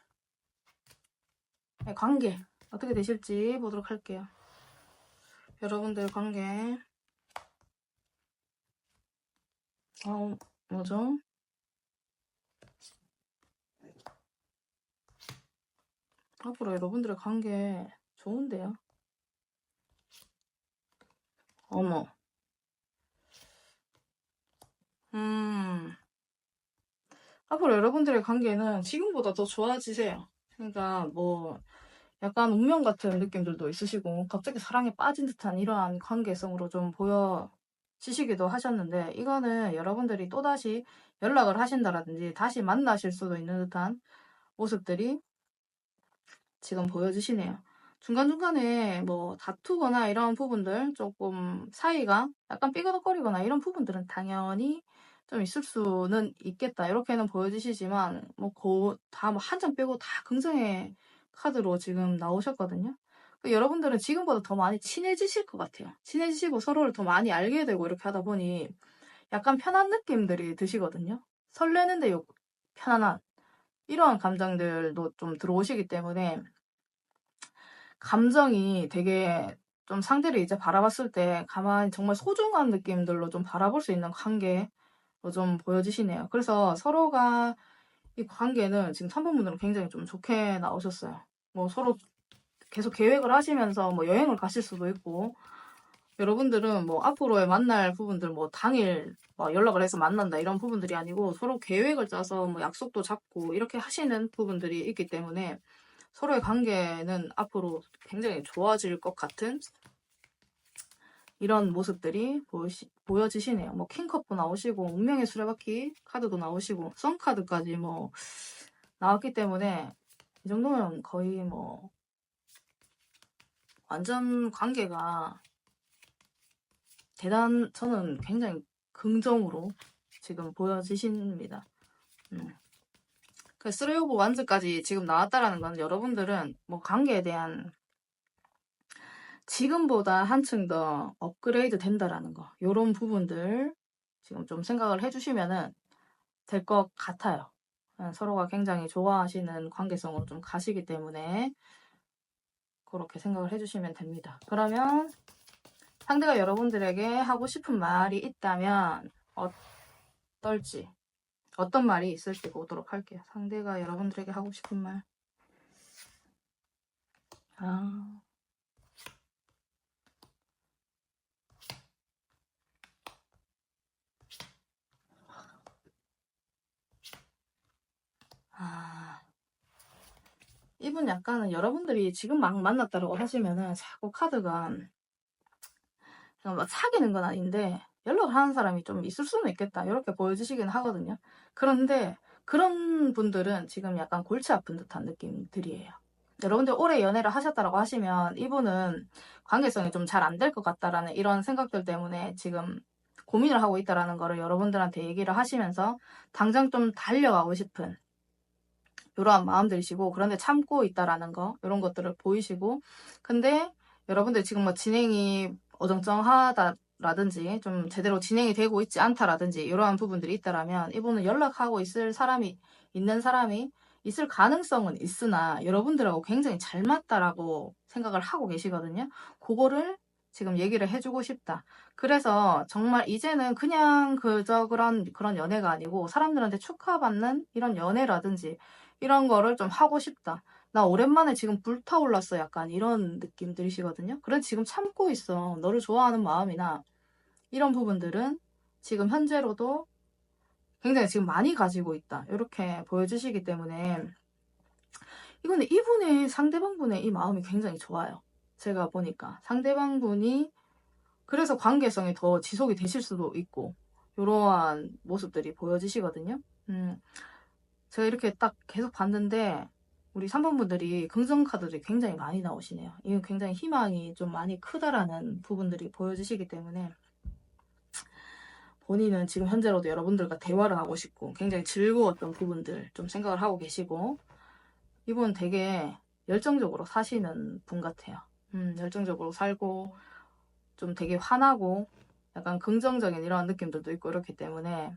관계 어떻게 되실지 보도록 할게요. 여러분들 관계 뭐죠? 앞으로 여러분들의 관계 좋은데요? 어머. 앞으로 여러분들의 관계는 지금보다 더 좋아지세요. 그러니까 뭐 약간 운명 같은 느낌들도 있으시고 갑자기 사랑에 빠진 듯한 이러한 관계성으로 좀 보여지시기도 하셨는데, 이거는 여러분들이 또다시 연락을 하신다라든지 다시 만나실 수도 있는 듯한 모습들이 지금 보여지시네요. 중간중간에 뭐 다투거나 이런 부분들, 조금 사이가 약간 삐그덕거리거나 이런 부분들은 당연히 좀 있을 수는 있겠다, 이렇게는 보여지시지만 다 뭐 한 장 빼고 다 긍정의 카드로 지금 나오셨거든요. 여러분들은 지금보다 더 많이 친해지실 것 같아요. 친해지시고 서로를 더 많이 알게 되고 이렇게 하다 보니 약간 편한 느낌들이 드시거든요. 설레는데 편안한 이러한 감정들도 좀 들어오시기 때문에 감정이 되게 좀 상대를 이제 바라봤을 때 가만히 정말 소중한 느낌들로 좀 바라볼 수 있는 관계로 좀 보여지시네요. 그래서 서로가 이 관계는 지금 3번 분들은 굉장히 좀 좋게 나오셨어요. 뭐 서로 계속 계획을 하시면서 뭐 여행을 가실 수도 있고, 여러분들은 뭐 앞으로의 만날 부분들 뭐 당일 뭐 연락을 해서 만난다 이런 부분들이 아니고 서로 계획을 짜서 뭐 약속도 잡고 이렇게 하시는 부분들이 있기 때문에 서로의 관계는 앞으로 굉장히 좋아질 것 같은 이런 모습들이 보여지시네요. 뭐 킹커프 나오시고 운명의 수레바퀴 카드도 나오시고 썬카드까지 뭐 나왔기 때문에 이 정도면 거의 뭐 완전 관계가 저는 굉장히 긍정으로 지금 보여지십니다. 그 쓰리 오브 완즈까지 지금 나왔다라는 건 여러분들은 뭐 관계에 대한 지금보다 한층 더 업그레이드 된다라는 거, 요런 부분들 지금 좀 생각을 해주시면은 될 것 같아요. 서로가 굉장히 좋아하시는 관계성으로 좀 가시기 때문에 그렇게 생각을 해주시면 됩니다. 그러면 상대가 여러분들에게 하고 싶은 말이 있다면 어떨지, 어떤 말이 있을지 보도록 할게요. 상대가 여러분들에게 하고 싶은 말. 이분 약간은 여러분들이 지금 막 만났다고 하시면은 자꾸 카드가 그냥 막 사귀는 건 아닌데 연락하는 사람이 좀 있을 수는 있겠다, 이렇게 보여지시긴 하거든요. 그런데 그런 분들은 지금 약간 골치 아픈 듯한 느낌들이에요. 여러분들 오래 연애를 하셨다라고 하시면 이분은 관계성이 좀 잘 안 될 것 같다라는 이런 생각들 때문에 지금 고민을 하고 있다라는 거를 여러분들한테 얘기를 하시면서 당장 좀 달려가고 싶은 이러한 마음들이시고, 그런데 참고 있다라는 거, 이런 것들을 보이시고, 근데 여러분들 지금 뭐 진행이 어정쩡하다라든지 좀 제대로 진행이 되고 있지 않다라든지 이러한 부분들이 있다라면 이분은 연락하고 있는 사람이 있을 가능성은 있으나 여러분들하고 굉장히 잘 맞다라고 생각을 하고 계시거든요. 그거를 지금 얘기를 해주고 싶다. 그래서 정말 이제는 그냥 그저 그런 연애가 아니고 사람들한테 축하받는 이런 연애라든지 이런 거를 좀 하고 싶다. 나 오랜만에 지금 불타올랐어. 약간 이런 느낌 들으시거든요. 그래 지금 참고 있어. 너를 좋아하는 마음이나 이런 부분들은 지금 현재로도 굉장히 지금 많이 가지고 있다. 이렇게 보여주시기 때문에 이거는 이분의 상대방분의 이 마음이 굉장히 좋아요. 제가 보니까 상대방분이 그래서 관계성이 더 지속이 되실 수도 있고 이러한 모습들이 보여지시거든요. 제가 이렇게 딱 계속 봤는데 우리 3번 분들이 긍정 카드들이 굉장히 많이 나오시네요. 이건 굉장히 희망이 좀 많이 크다라는 부분들이 보여지시기 때문에 본인은 지금 현재로도 여러분들과 대화를 하고 싶고 굉장히 즐거웠던 부분들 좀 생각을 하고 계시고 이분 되게 열정적으로 사시는 분 같아요. 열정적으로 살고 좀 되게 환하고 약간 긍정적인 이런 느낌들도 있고 이렇기 때문에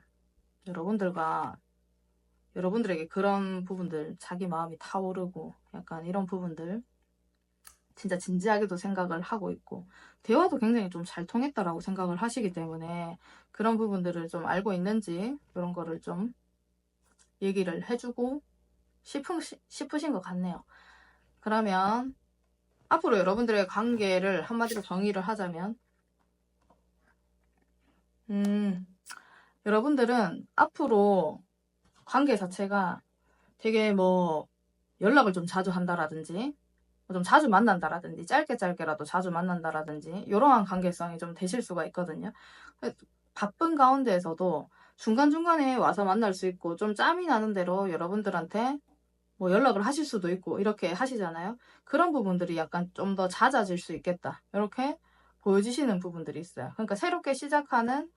여러분들에게 그런 부분들 자기 마음이 타오르고 약간 이런 부분들 진짜 진지하게도 생각을 하고 있고 대화도 굉장히 좀 잘 통했다라고 생각을 하시기 때문에 그런 부분들을 좀 알고 있는지 이런 거를 좀 얘기를 해주고 싶으신 것 같네요. 그러면 앞으로 여러분들의 관계를 한마디로 정의를 하자면 여러분들은 앞으로 관계 자체가 되게 뭐 연락을 좀 자주 한다라든지 좀 자주 만난다라든지 짧게라도 자주 만난다라든지 이러한 관계성이 좀 되실 수가 있거든요. 바쁜 가운데에서도 중간중간에 와서 만날 수 있고 좀 짬이 나는 대로 여러분들한테 뭐 연락을 하실 수도 있고 이렇게 하시잖아요. 그런 부분들이 약간 좀 더 잦아질 수 있겠다. 이렇게 보여지시는 부분들이 있어요. 그러니까 새롭게 시작하는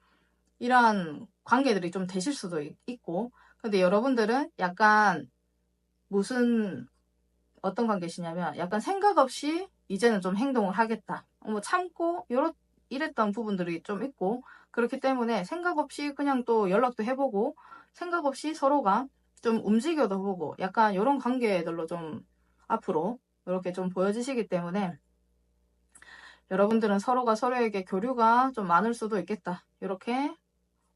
이러한 관계들이 좀 되실 수도 있고 근데 여러분들은 약간 무슨 어떤 관계시냐면 약간 생각 없이 이제는 좀 행동을 하겠다. 뭐 참고 이랬던 부분들이 좀 있고 그렇기 때문에 생각 없이 그냥 또 연락도 해보고 생각 없이 서로가 좀 움직여도 보고 약간 이런 관계들로 좀 앞으로 이렇게 좀 보여지시기 때문에 여러분들은 서로가 서로에게 교류가 좀 많을 수도 있겠다. 이렇게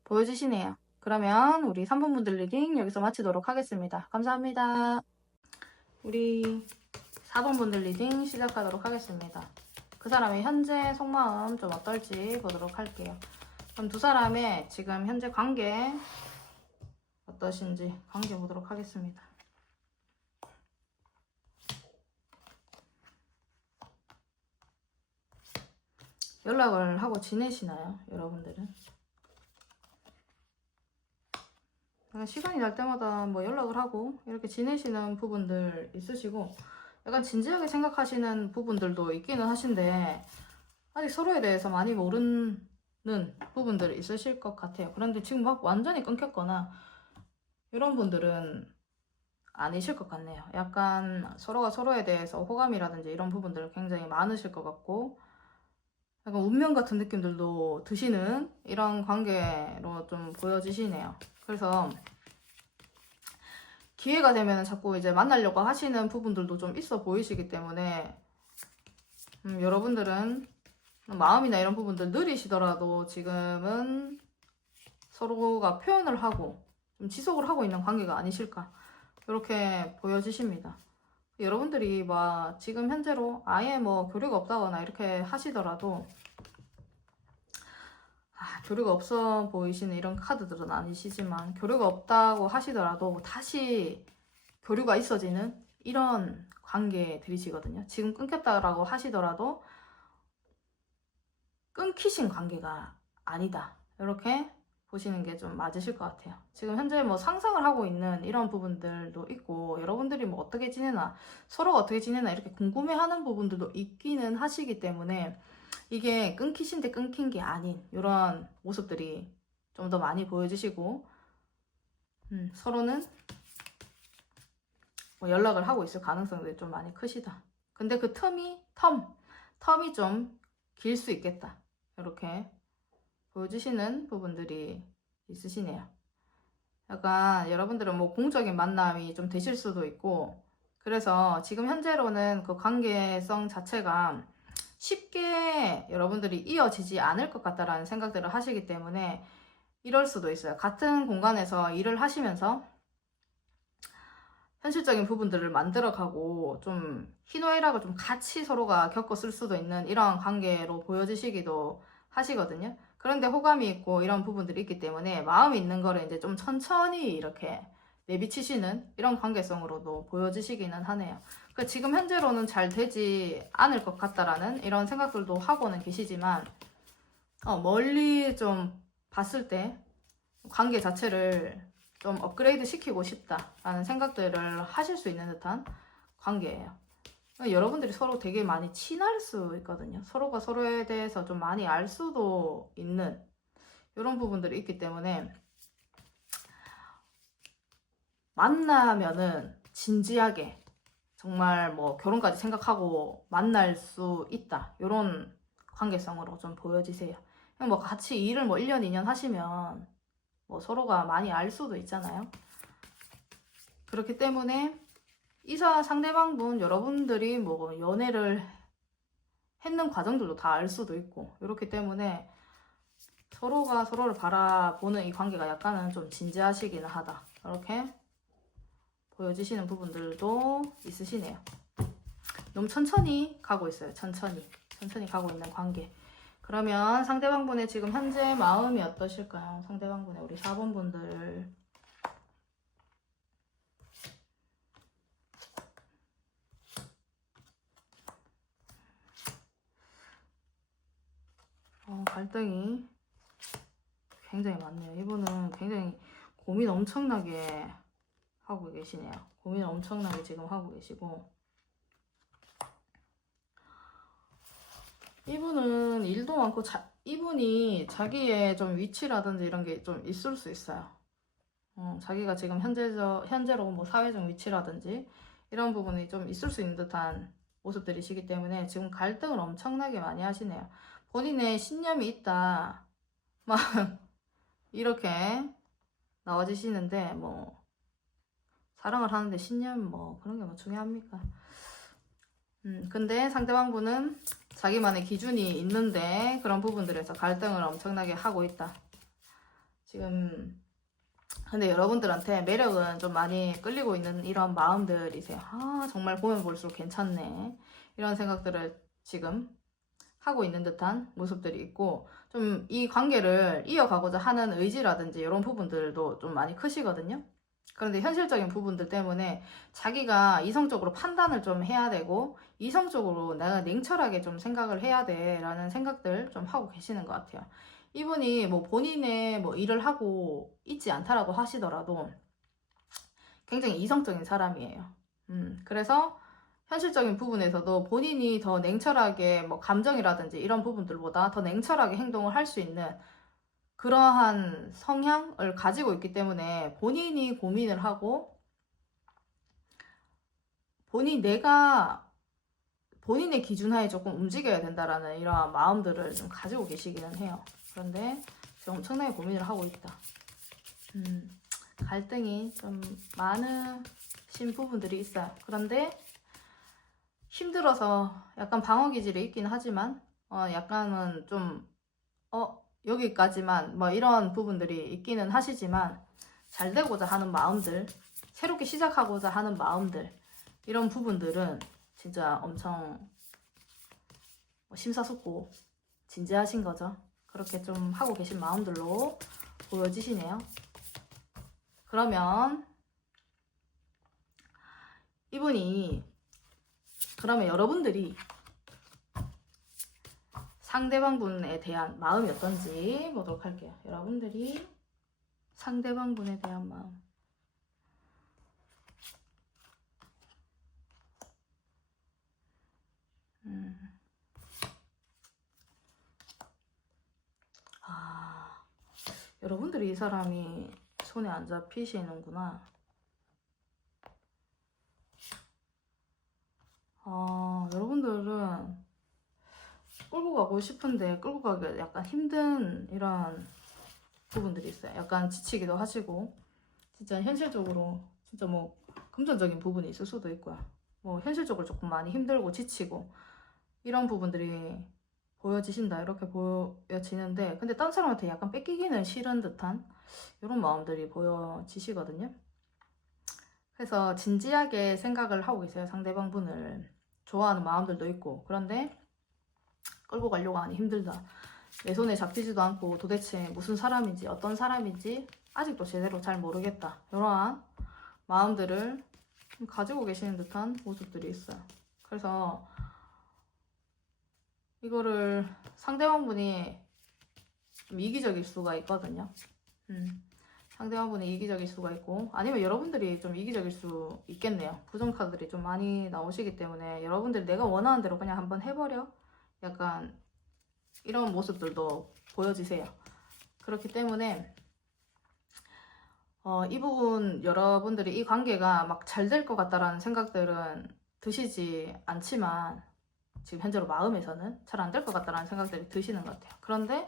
보여지시네요. 그러면 우리 3번 분들 리딩 여기서 마치도록 하겠습니다. 감사합니다. 우리 4번 분들 리딩 시작하도록 하겠습니다. 그 사람의 현재 속마음 좀 어떨지 보도록 할게요. 그럼 두 사람의 지금 현재 관계 어떠신지 관계 보도록 하겠습니다. 연락을 하고 지내시나요? 여러분들은? 시간이 날 때마다 뭐 연락을 하고 이렇게 지내시는 부분들 있으시고 약간 진지하게 생각하시는 부분들도 있기는 하신데 아직 서로에 대해서 많이 모르는 부분들이 있으실 것 같아요. 그런데 지금 막 완전히 끊겼거나 이런 분들은 아니실 것 같네요. 약간 서로가 서로에 대해서 호감이라든지 이런 부분들 굉장히 많으실 것 같고 약간 운명 같은 느낌들도 드시는 이런 관계로 좀 보여지시네요. 그래서 기회가 되면 자꾸 이제 만나려고 하시는 부분들도 좀 있어 보이시기 때문에 여러분들은 마음이나 이런 부분들 느리시더라도 지금은 서로가 표현을 하고 좀 지속을 하고 있는 관계가 아니실까 이렇게 보여지십니다. 여러분들이 막 지금 현재로 아예 뭐 교류가 없다거나 이렇게 하시더라도 교류가 없어 보이시는 이런 카드들은 아니시지만 교류가 없다고 하시더라도 다시 교류가 있어지는 이런 관계들이시거든요. 지금 끊겼다라고 하시더라도 끊기신 관계가 아니다. 이렇게 보시는 게 좀 맞으실 것 같아요. 지금 현재 뭐 상상을 하고 있는 이런 부분들도 있고 여러분들이 뭐 어떻게 지내나 서로가 어떻게 지내나 이렇게 궁금해하는 부분들도 있기는 하시기 때문에 이게 끊기신데 끊긴 게 아닌 이런 모습들이 좀 더 많이 보여지시고 서로는 뭐 연락을 하고 있을 가능성들이 좀 많이 크시다. 근데 그 텀이 좀 길 수 있겠다. 이렇게 보여주시는 부분들이 있으시네요. 약간 여러분들은 뭐 공적인 만남이 좀 되실 수도 있고 그래서 지금 현재로는 그 관계성 자체가 쉽게 여러분들이 이어지지 않을 것 같다라는 생각들을 하시기 때문에 이럴 수도 있어요. 같은 공간에서 일을 하시면서 현실적인 부분들을 만들어가고 좀 희노애락을 좀 같이 서로가 겪어 쓸 수도 있는 이러한 관계로 보여지시기도 하시거든요. 그런데 호감이 있고 이런 부분들이 있기 때문에 마음이 있는 거를 이제 좀 천천히 이렇게 내비치시는 이런 관계성으로도 보여지시기는 하네요. 그러니까 지금 현재로는 잘 되지 않을 것 같다라는 이런 생각들도 하고는 계시지만 멀리 좀 봤을 때 관계 자체를 좀 업그레이드 시키고 싶다라는 생각들을 하실 수 있는 듯한 관계예요. 여러분들이 서로 되게 많이 친할 수 있거든요. 서로가 서로에 대해서 좀 많이 알 수도 있는 이런 부분들이 있기 때문에 만나면은 진지하게 정말 뭐 결혼까지 생각하고 만날 수 있다. 이런 관계성으로 좀 보여지세요. 그냥 뭐 같이 일을 뭐 1년, 2년 하시면 뭐 서로가 많이 알 수도 있잖아요. 그렇기 때문에 이사 상대방분 여러분들이 뭐 연애를 했는 과정들도 다 알 수도 있고 이렇기 때문에 서로가 서로를 바라보는 이 관계가 약간은 좀 진지하시기는 하다. 이렇게 보여지시는 부분들도 있으시네요. 너무 천천히 가고 있어요. 천천히 가고 있는 관계. 그러면 상대방분의 지금 현재 마음이 어떠실까요? 상대방분의 우리 4번 분들. 갈등이 굉장히 많네요. 이분은 굉장히 고민 엄청나게 하고 계시네요. 고민 엄청나게 지금 하고 계시고, 이분은 일도 많고 이분이 자기의 좀 위치라든지 이런 게 좀 있을 수 있어요. 자기가 지금 현재로 뭐 사회적 위치라든지 이런 부분이 좀 있을 수 있는 듯한 모습들이시기 때문에 지금 갈등을 엄청나게 많이 하시네요. 본인의 신념이 있다 막 이렇게 나와주시는데 뭐 사랑을 하는데 신념 뭐 그런 게 뭐 중요합니까? 근데 상대방분은 자기만의 기준이 있는데 그런 부분들에서 갈등을 엄청나게 하고 있다. 지금 근데 여러분들한테 매력은 좀 많이 끌리고 있는 이런 마음들이세요. 정말 보면 볼수록 괜찮네. 이런 생각들을 지금 하고 있는 듯한 모습들이 있고, 좀 이 관계를 이어가고자 하는 의지라든지 이런 부분들도 좀 많이 크시거든요. 그런데 현실적인 부분들 때문에 자기가 이성적으로 판단을 좀 해야 되고, 이성적으로 내가 냉철하게 좀 생각을 해야 돼 라는 생각들 좀 하고 계시는 것 같아요. 이분이 뭐 본인의 뭐 일을 하고 있지 않다라고 하시더라도 굉장히 이성적인 사람이에요. 그래서 현실적인 부분에서도 본인이 더 냉철하게 뭐 감정이라든지 이런 부분들보다 더 냉철하게 행동을 할 수 있는 그러한 성향을 가지고 있기 때문에 본인이 고민을 하고 본인의 기준하에 조금 움직여야 된다라는 이러한 마음들을 좀 가지고 계시기는 해요. 그런데 지금 엄청나게 고민을 하고 있다. 갈등이 좀 많으신 부분들이 있어요. 그런데 힘들어서 약간 방어 기질이 있긴 하지만 약간은 좀 여기까지만 뭐 이런 부분들이 있기는 하시지만 잘 되고자 하는 마음들, 새롭게 시작하고자 하는 마음들, 이런 부분들은 진짜 엄청 심사숙고 진지하신 거죠. 그렇게 좀 하고 계신 마음들로 보여지시네요. 그러면 그러면 여러분들이 상대방분에 대한 마음이 어떤지 보도록 할게요. 여러분들이 상대방분에 대한 마음. 여러분들이 이 사람이 손에 안 잡히시는구나. 여러분들은 끌고 가고 싶은데 끌고 가기가 약간 힘든 이런 부분들이 있어요. 약간 지치기도 하시고 진짜 현실적으로 진짜 뭐 금전적인 부분이 있을 수도 있고요. 뭐 현실적으로 조금 많이 힘들고 지치고 이런 부분들이 보여지신다 이렇게 보여지는데 근데 딴 사람한테 약간 뺏기기는 싫은 듯한 이런 마음들이 보여지시거든요. 그래서 진지하게 생각을 하고 계세요. 상대방 분을 좋아하는 마음들도 있고. 그런데 끌고 가려고 하니 힘들다. 내 손에 잡히지도 않고 도대체 무슨 사람인지 어떤 사람인지 아직도 제대로 잘 모르겠다. 이러한 마음들을 가지고 계시는 듯한 모습들이 있어요. 그래서 이거를 상대방분이 좀 이기적일 수가 있거든요. 상대방분이 이기적일 수가 있고, 아니면 여러분들이 좀 이기적일 수 있겠네요. 부정카드들이 좀 많이 나오시기 때문에 여러분들이 내가 원하는 대로 그냥 한번 해버려? 약간 이런 모습들도 보여지세요. 그렇기 때문에 이 부분 여러분들이 이 관계가 막 잘 될 것 같다라는 생각들은 드시지 않지만, 지금 현재로 마음에서는 잘 안 될 것 같다라는 생각들이 드시는 것 같아요. 그런데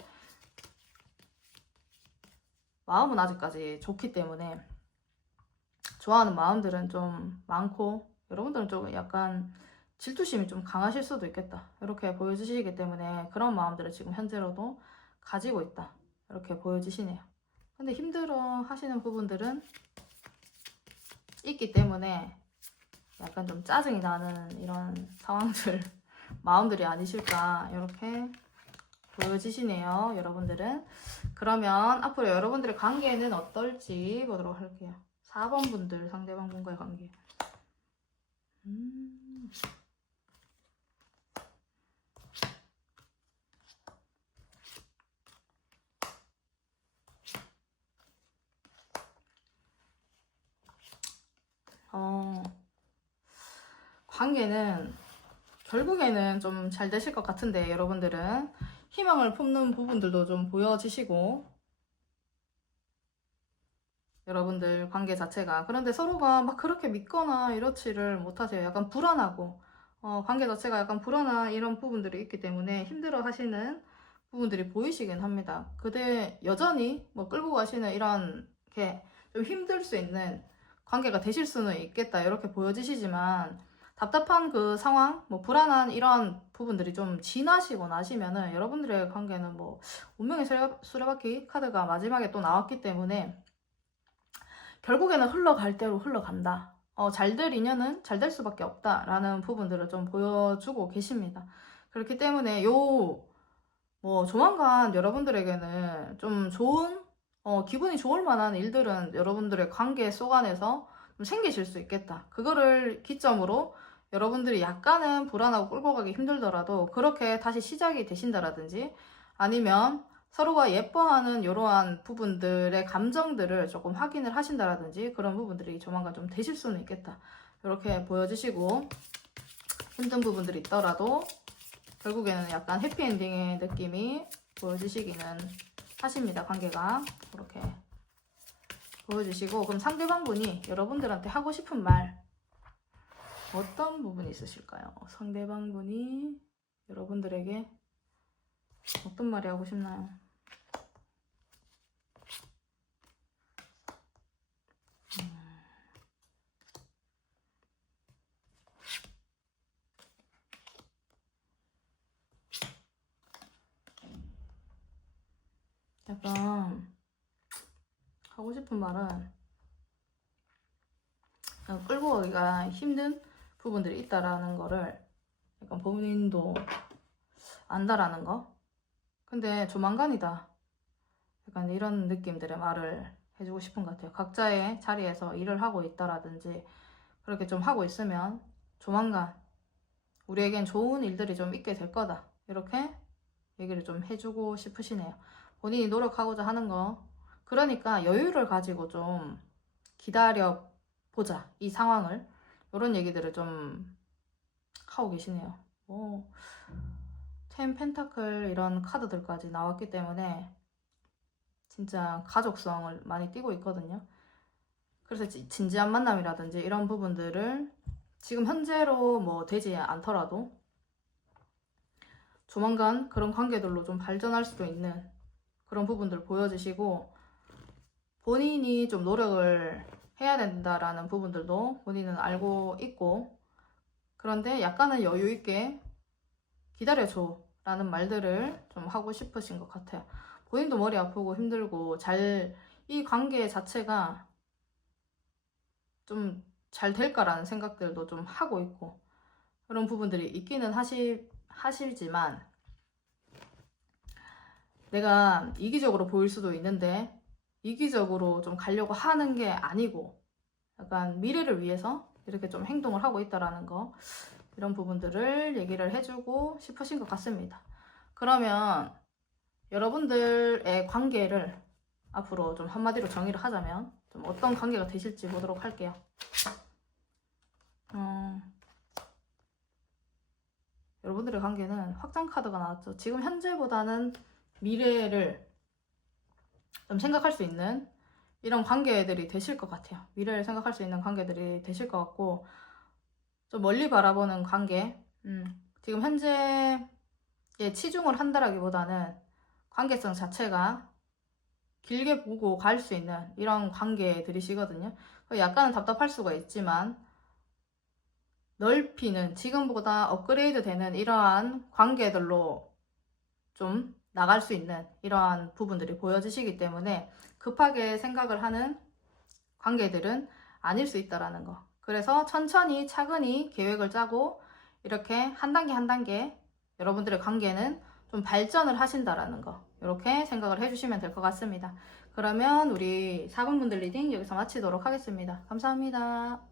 마음은 아직까지 좋기 때문에 좋아하는 마음들은 좀 많고, 여러분들은 좀 약간 질투심이 좀 강하실 수도 있겠다. 이렇게 보여주시기 때문에 그런 마음들을 지금 현재로도 가지고 있다. 이렇게 보여지시네요. 근데 힘들어 하시는 부분들은 있기 때문에 약간 좀 짜증이 나는 이런 상황들, 마음들이 아니실까 이렇게 보여지시네요. 여러분들은. 그러면 앞으로 여러분들의 관계는 어떨지 보도록 할게요. 4번 분들 상대방 분과의 관계. 관계는 결국에는 좀 잘 되실 것 같은데, 여러분들은 희망을 품는 부분들도 좀 보여지시고, 여러분들 관계 자체가, 그런데 서로가 막 그렇게 믿거나 이렇지를 못하세요. 약간 불안하고, 관계 자체가 약간 불안한 이런 부분들이 있기 때문에 힘들어 하시는 부분들이 보이시긴 합니다. 그대 여전히 뭐 끌고 가시는 이런 게 좀 힘들 수 있는 관계가 되실 수는 있겠다 이렇게 보여지시지만, 답답한 그 상황, 뭐 불안한 이런 부분들이 좀 지나시고 나시면은 여러분들의 관계는 뭐 운명의 수레바퀴 카드가 마지막에 또 나왔기 때문에 결국에는 흘러갈 대로 흘러간다. 잘 될 인연은 잘 될 수밖에 없다라는 부분들을 좀 보여주고 계십니다. 그렇기 때문에 뭐 조만간 여러분들에게는 좀 좋은 기분이 좋을 만한 일들은 여러분들의 관계 속 안에서 좀 생기실 수 있겠다. 그거를 기점으로 여러분들이 약간은 불안하고 끌고 가기 힘들더라도 그렇게 다시 시작이 되신다라든지, 아니면 서로가 예뻐하는 이러한 부분들의 감정들을 조금 확인을 하신다라든지, 그런 부분들이 조만간 좀 되실 수는 있겠다. 이렇게 보여주시고, 힘든 부분들이 있더라도 결국에는 약간 해피엔딩의 느낌이 보여주시기는 하십니다. 관계가 그렇게 보여주시고, 그럼 상대방분이 여러분들한테 하고 싶은 말 어떤 부분이 있으실까요? 상대방분이 여러분들에게 어떤 말이 하고 싶나요? 약간 하고 싶은 말은, 끌고 가기가 힘든 부분들이 있다라는 거를 약간 본인도 안다라는 거. 근데 조만간이다. 약간 이런 느낌들의 말을 해주고 싶은 것 같아요. 각자의 자리에서 일을 하고 있다라든지 그렇게 좀 하고 있으면 조만간 우리에겐 좋은 일들이 좀 있게 될 거다. 이렇게 얘기를 좀 해주고 싶으시네요. 본인이 노력하고자 하는 거. 그러니까 여유를 가지고 좀 기다려 보자. 이 상황을. 이런 얘기들을 좀 하고 계시네요. 텐 펜타클 이런 카드들까지 나왔기 때문에 진짜 가족성을 많이 띠고 있거든요. 그래서 진지한 만남이라든지 이런 부분들을 지금 현재로 뭐 되지 않더라도 조만간 그런 관계들로 좀 발전할 수도 있는 그런 부분들 보여주시고, 본인이 좀 노력을 해야 된다라는 부분들도 본인은 알고 있고, 그런데 약간은 여유 있게 기다려줘 라는 말들을 좀 하고 싶으신 것 같아요. 본인도 머리 아프고 힘들고 이 관계 자체가 좀 잘 될까라는 생각들도 좀 하고 있고 그런 부분들이 있기는 하시지만 내가 이기적으로 보일 수도 있는데 이기적으로 좀 가려고 하는 게 아니고 약간 미래를 위해서 이렇게 좀 행동을 하고 있다라는 거 이런 부분들을 얘기를 해주고 싶으신 것 같습니다. 그러면 여러분들의 관계를 앞으로 좀 한마디로 정의를 하자면 좀 어떤 관계가 되실지 보도록 할게요. 여러분들의 관계는 확장 카드가 나왔죠. 지금 현재보다는 미래를 좀 생각할 수 있는 이런 관계들이 되실 것 같아요. 미래를 생각할 수 있는 관계들이 되실 것 같고 좀 멀리 바라보는 관계 지금 현재에 치중을 한다라기보다는 관계성 자체가 길게 보고 갈 수 있는 이런 관계들이시거든요. 약간은 답답할 수가 있지만 넓히는 지금보다 업그레이드 되는 이러한 관계들로 좀 나갈 수 있는 이러한 부분들이 보여지시기 때문에 급하게 생각을 하는 관계들은 아닐 수 있다라는 거. 그래서 천천히 차근히 계획을 짜고 이렇게 한 단계 한 단계 여러분들의 관계는 좀 발전을 하신다라는 거. 이렇게 생각을 해주시면 될 것 같습니다. 그러면 우리 4번분들 리딩 여기서 마치도록 하겠습니다. 감사합니다.